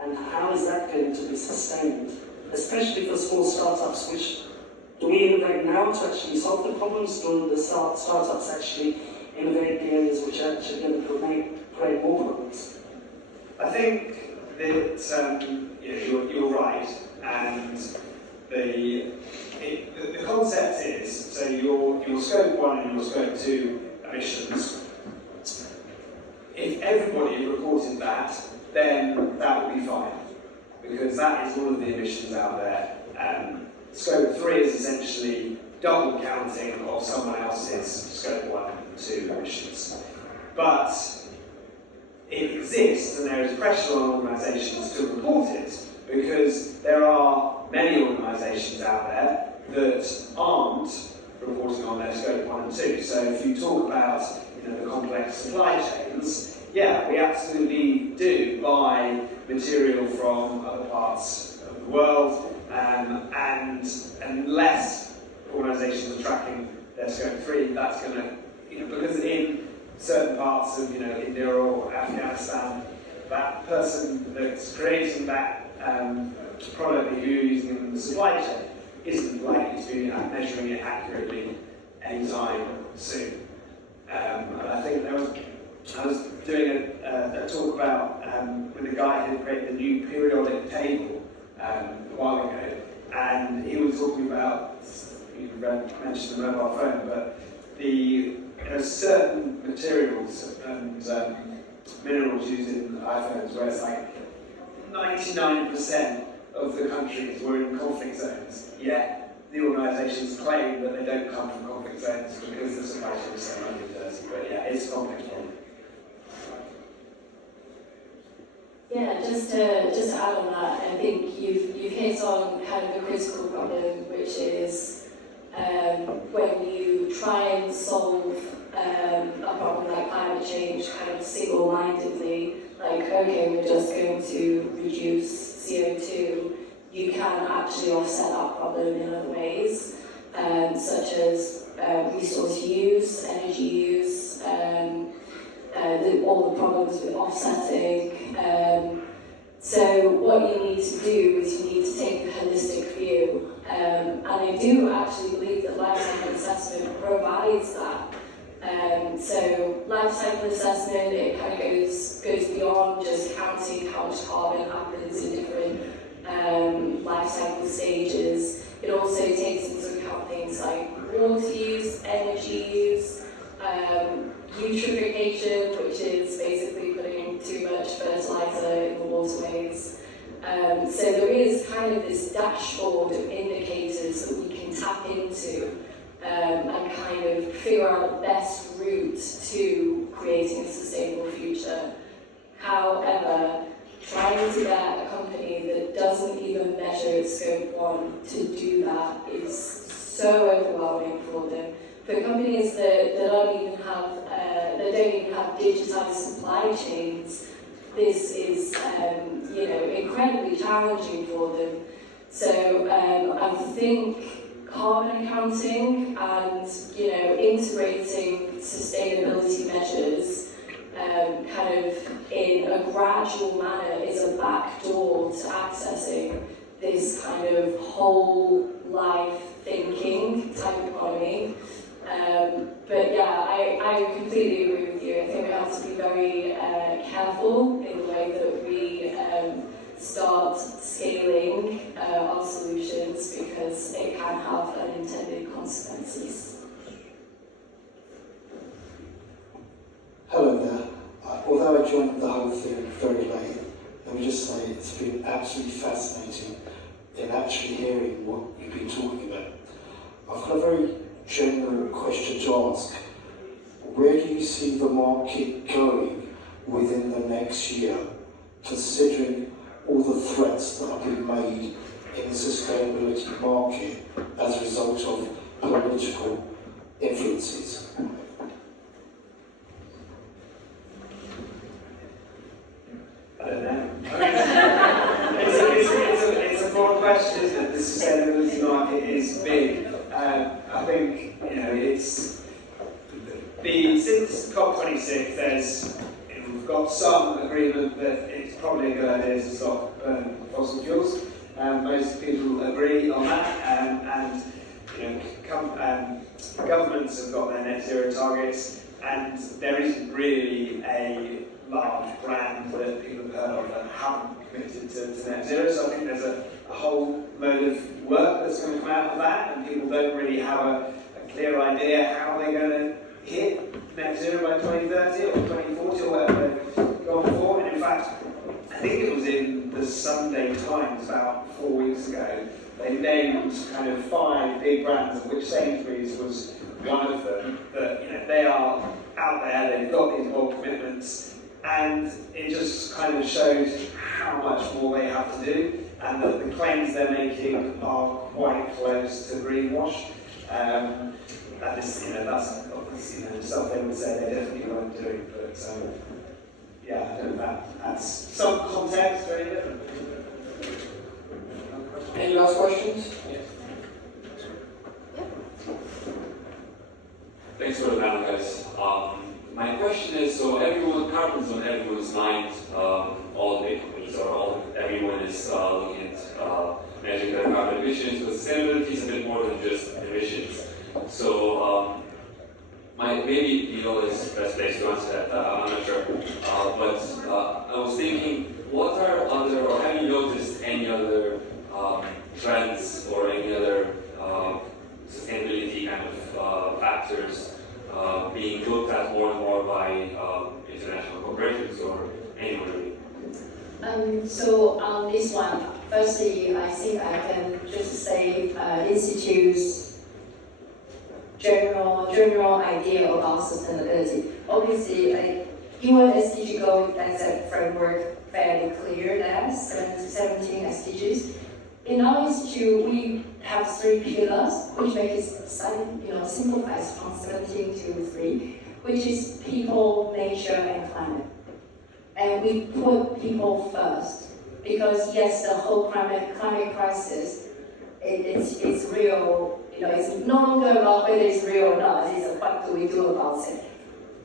And how is that going to be sustained? Especially for small startups, which do we innovate now to actually solve the problems? Do the startups actually innovate the areas which are actually going to create more problems? I think that you're right, and the concept is, so your scope 1 and your scope 2 emissions, if everybody reported that, then that would be fine, because that is all of the emissions out there. Scope 3 is essentially double counting of someone else's scope 1 and 2 emissions. But it exists, and there is pressure on organisations to report it, because there are many organisations out there that aren't reporting on their scope 1 and 2. So if you talk about the complex supply chains, yeah, we absolutely do buy material from other parts of the world, and unless organisations are tracking their scope 3, that's going to, because in certain parts of India or Afghanistan, that person that's creating that product that you're using in the supply chain isn't likely to be measuring it accurately anytime soon. And I think I was doing a talk about with a guy who created the new periodic table a while ago, and he was talking about, you mentioned the mobile phone, but certain materials and minerals used in iPhones where it's like 99% of the countries were in conflict zones, yet the organisations claim that they don't come from conflict zones because the supply chain is so dirty. But yeah, it's a complex problem. Yeah, just to add on that, I think you've hit on kind of a critical problem, which is when you try and solve a problem like climate change kind of single-mindedly, like, okay, we're just going to reduce CO2, you can actually offset that problem in other ways, such as resource use, energy use, all the problems with offsetting. So what you need to do is you need to take a holistic view, and I do actually believe that life cycle assessment provides that. So life cycle assessment, it kind of goes beyond just counting how much carbon happens in different life cycle stages. It also takes into account things like water use, energy use, eutrophication, which is basically putting too much fertilizer in the waterways. So there is kind of this dashboard of indicators that we can tap into and kind of figure out the best route to creating a sustainable future. However, trying to get a company that doesn't even measure its scope 1 to do that is so overwhelming for them. For companies that don't even have digitized supply chains, this is incredibly challenging for them. So I think carbon accounting and integrating sustainability measures kind of in a gradual manner is a backdoor to accessing this kind of whole life thinking type economy. But yeah, I completely agree with you. I think we have to be very careful in the way that we start scaling our solutions because it can have unintended consequences. Hello there. Although I joined the whole thing very late, let me just say it's been absolutely fascinating in actually hearing what you've been talking about. I've got a very general question to ask. Where do you see the market going within the next year, considering all the threats that are being made in the sustainability market as a result of political influences? I don't know. It's a broad question, isn't it? The sustainability market is big. I think, it's since COP26, we've got some agreement that it's probably a good idea to stop burning fossil fuels. Most people agree on that, governments have got their net zero targets, and there isn't really a large brand that people have heard of that haven't committed to net zero. So I think there's a whole load of work that's going to come out of that, and people don't really have a clear idea how they're going to hit net zero by 2030 or 2040 or whatever they've gone for. And in fact, I think it was in the Sunday Times about 4 weeks ago, they named kind of 5 big brands, of which Sainsbury's was one of them, that they are out there, they've got these bold commitments, and it just kind of shows how much more they have to do, and that the claims they're making are quite close to greenwash. That is, that's obviously stuff they would say they definitely won't do, but yeah, I don't know if that's some context very different. Any last questions? Yes. Thanks for the panel, guys. My question is, so carbon's on everyone's mind, all the big companies everyone is looking at measuring their carbon emissions, but sustainability is a bit more than just emissions. So maybe Viola is the best place to answer that, I'm not sure. But I was thinking, what are other, or have you noticed any other trends or any other sustainability kind of factors being looked at more and more by international corporations or anyone really? So on this one, firstly, I think I can just say institutes general idea about sustainability. Obviously, UN SDG goal as a framework fairly clear that 17 SDGs. In our institute, we have 3 pillars, which make it simplifies from 17 to 3, which is people, nature, and climate. And we put people first, because yes, the whole climate crisis, it's real. It's no longer about whether it's real or not. It's what do we do about it.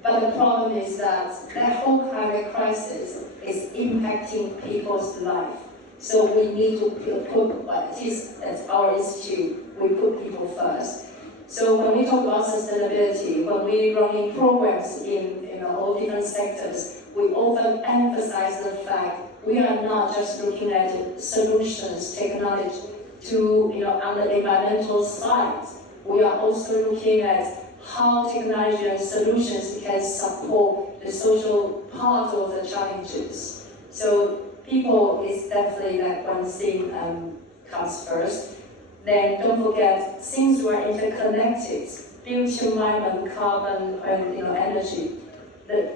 But the problem is that whole climate crisis is impacting people's life. So we need to put, at least at our institute, we put people first. So when we talk about sustainability, when we run in programs in all different sectors, we often emphasize the fact we are not just looking at solutions, technology to, on the environmental side. We are also looking at how technology and solutions can support the social part of the challenges. So people is definitely like one thing comes first. Then don't forget, since we're interconnected, built environment, carbon, and energy.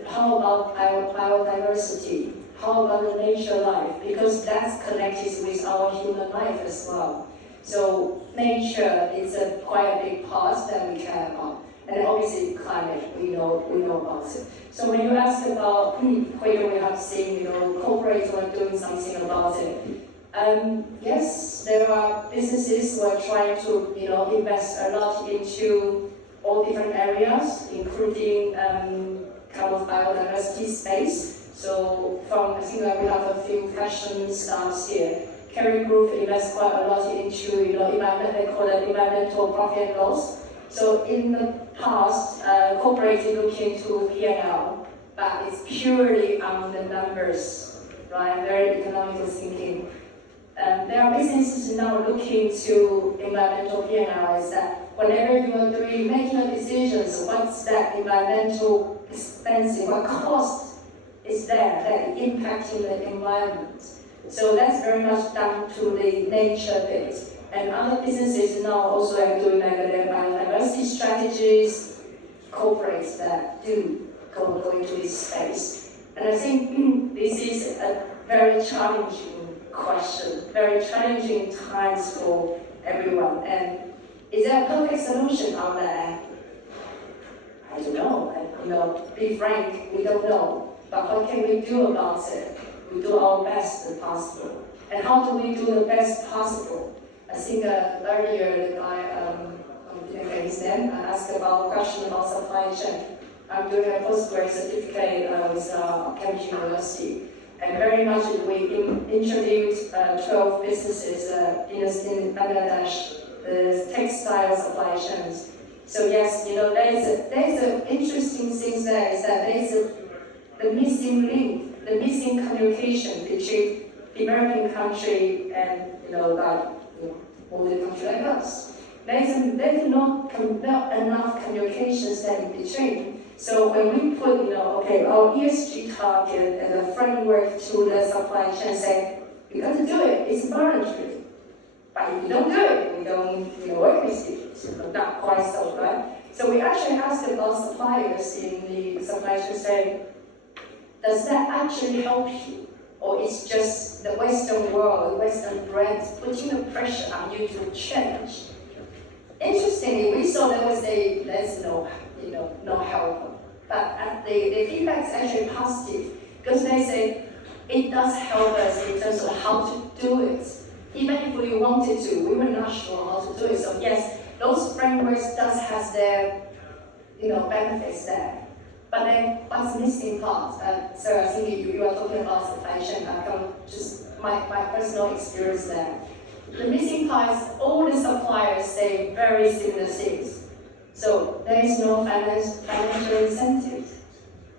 How about biodiversity? How about the nature life? Because that's connected with our human life as well. So nature is quite a big part that we care about. And obviously climate, we know about it. So when you ask about whether we have seen, corporates who are doing something about it, yes, there are businesses who are trying to, invest a lot into all different areas, including kind of biodiversity space. So I think we have a few fashion stars here. Kering Group invests quite a lot into, they call it environmental profit and loss. So in the past, corporates look into P&L, but it's purely on the numbers, right? Very economical thinking. There are businesses now looking to environmental P&L is that whenever you are making a decision, so what's that environmental expense, what cost is there that impacting the environment? So that's very much down to the nature bit. And other businesses now also are doing like their biodiversity strategies, corporates that do go into this space. And I think this is a very challenging question, very challenging times for everyone. And is there a perfect solution out there? I don't know. And, be frank, we don't know. But what can we do about it? We do our best as possible. And how do we do the best possible? I think earlier the guy, I didn't get his name, asked about a question about supply chain. I'm doing a postgraduate certificate with Cambridge University. And very much we introduced 12 businesses in Bangladesh, the textile supply chains. So yes, there's an interesting thing there is that there's the missing link, the missing communication between developing country and all the country like us. There's not enough communications there in between. So when we put, our ESG target and the framework to the supply chain, say, you got to do it, it's voluntary. But if you don't do it, we don't work with you. So not quite so, right? So we actually asked about suppliers in the supply chain, say, does that actually help you? Or it's just the Western world, Western brands putting the pressure on you to change? Interestingly, we saw there's no help. But the feedback is actually positive because they say it does help us in terms of how to do it. Even if we wanted to, we were not sure how to do it. So yes, those frameworks does have their benefits there. But then what's missing part? So I think you are talking about supply chain. I come just my personal experience there. The missing part is all the suppliers say very similar things. So there is no financial incentives.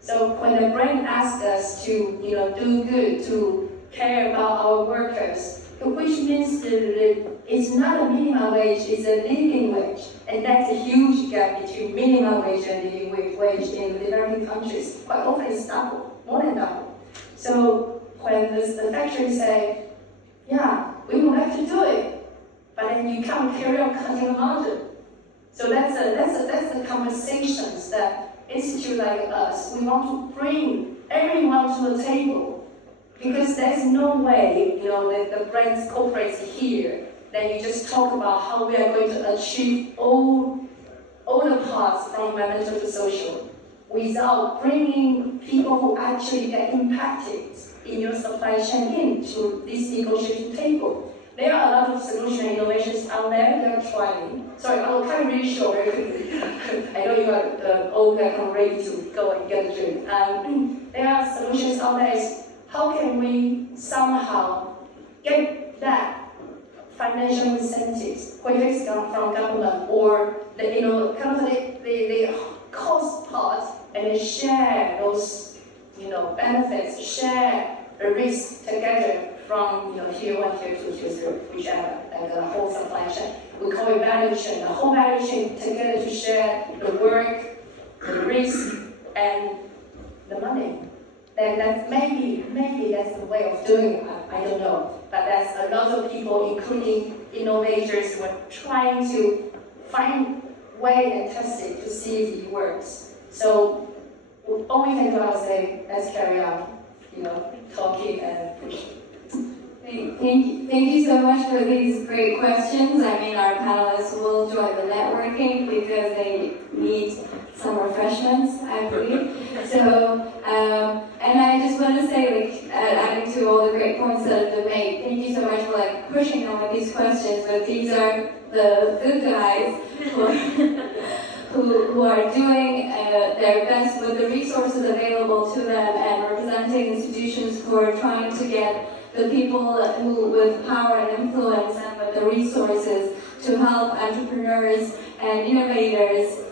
So when the brand asks us to do good, to care about our workers, which means it's not a minimum wage, it's a living wage. And that's a huge gap between minimum wage and living wage in developing countries. Quite often it's double, more than double. So when the factory say, yeah, we would like to do it, but then you can't carry on cutting the margin. So that's the conversations that institute like us, we want to bring everyone to the table. Because there's no way, that the brands corporates here, then you just talk about how we are going to achieve all the parts from environmental to social without bringing people who actually get impacted in your supply chain into this negotiation table. There are a lot of solution innovations out there, they're trying. Sorry, I will kind of really short very quickly. I know you are all ready to go and get a drink. There are solutions out there. How can we somehow get that financial incentives, whether it's from government or the cost part, and then share those benefits, share the risk together from tier 1, tier 2, tier 3, whichever, and the whole supply chain. We call it value chain. The whole value chain together to share the work, the risk, and the money. Then that's maybe that's the way of doing it. I don't know, but that's a lot of people, including innovators, who are trying to find way and test it to see if it works. So all we can do, I would say, let's carry on, talking and pushing. Thank you so much for these great questions. I mean, our panelists will join the networking because they need some refreshments, I believe. So, and I just want to say, adding to all the great points that have been made, thank you so much for pushing on with these questions. But these are the good guys who are doing their best with the resources available to them and representing institutions who are trying to get the people who with power and influence and with the resources to help entrepreneurs and innovators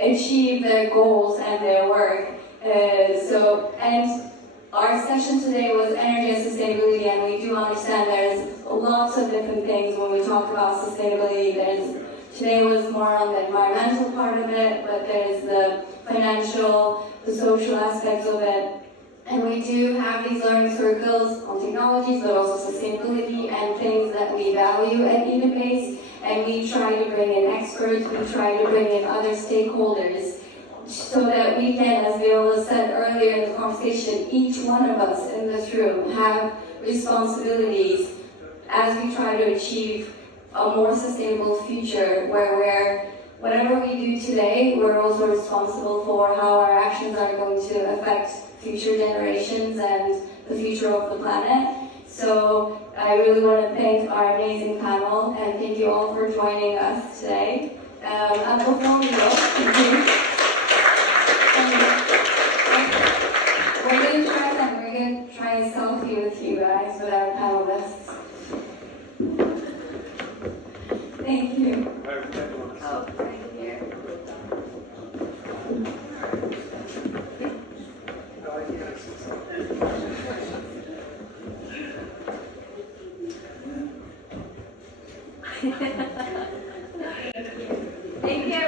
achieve their goals and their work. And Our session today was energy and sustainability, and we do understand there's lots of different things when we talk about sustainability. Today was more on the environmental part of it, but there's the financial, the social aspects of it. And we do have these learning circles on technologies, but also sustainability and things that we value at EdenBase. And we try to bring in experts, we try to bring in other stakeholders, so that we can, as Viola said earlier in the conversation, each one of us in this room have responsibilities as we try to achieve a more sustainable future where whatever we do today, we're also responsible for how our actions are going to affect future generations and the future of the planet. So I really want to thank our amazing panel and thank you all for joining us today. And before we go, we're going to try a selfie with you guys, with our panelists. Thank you. Oh, right here. Thank you.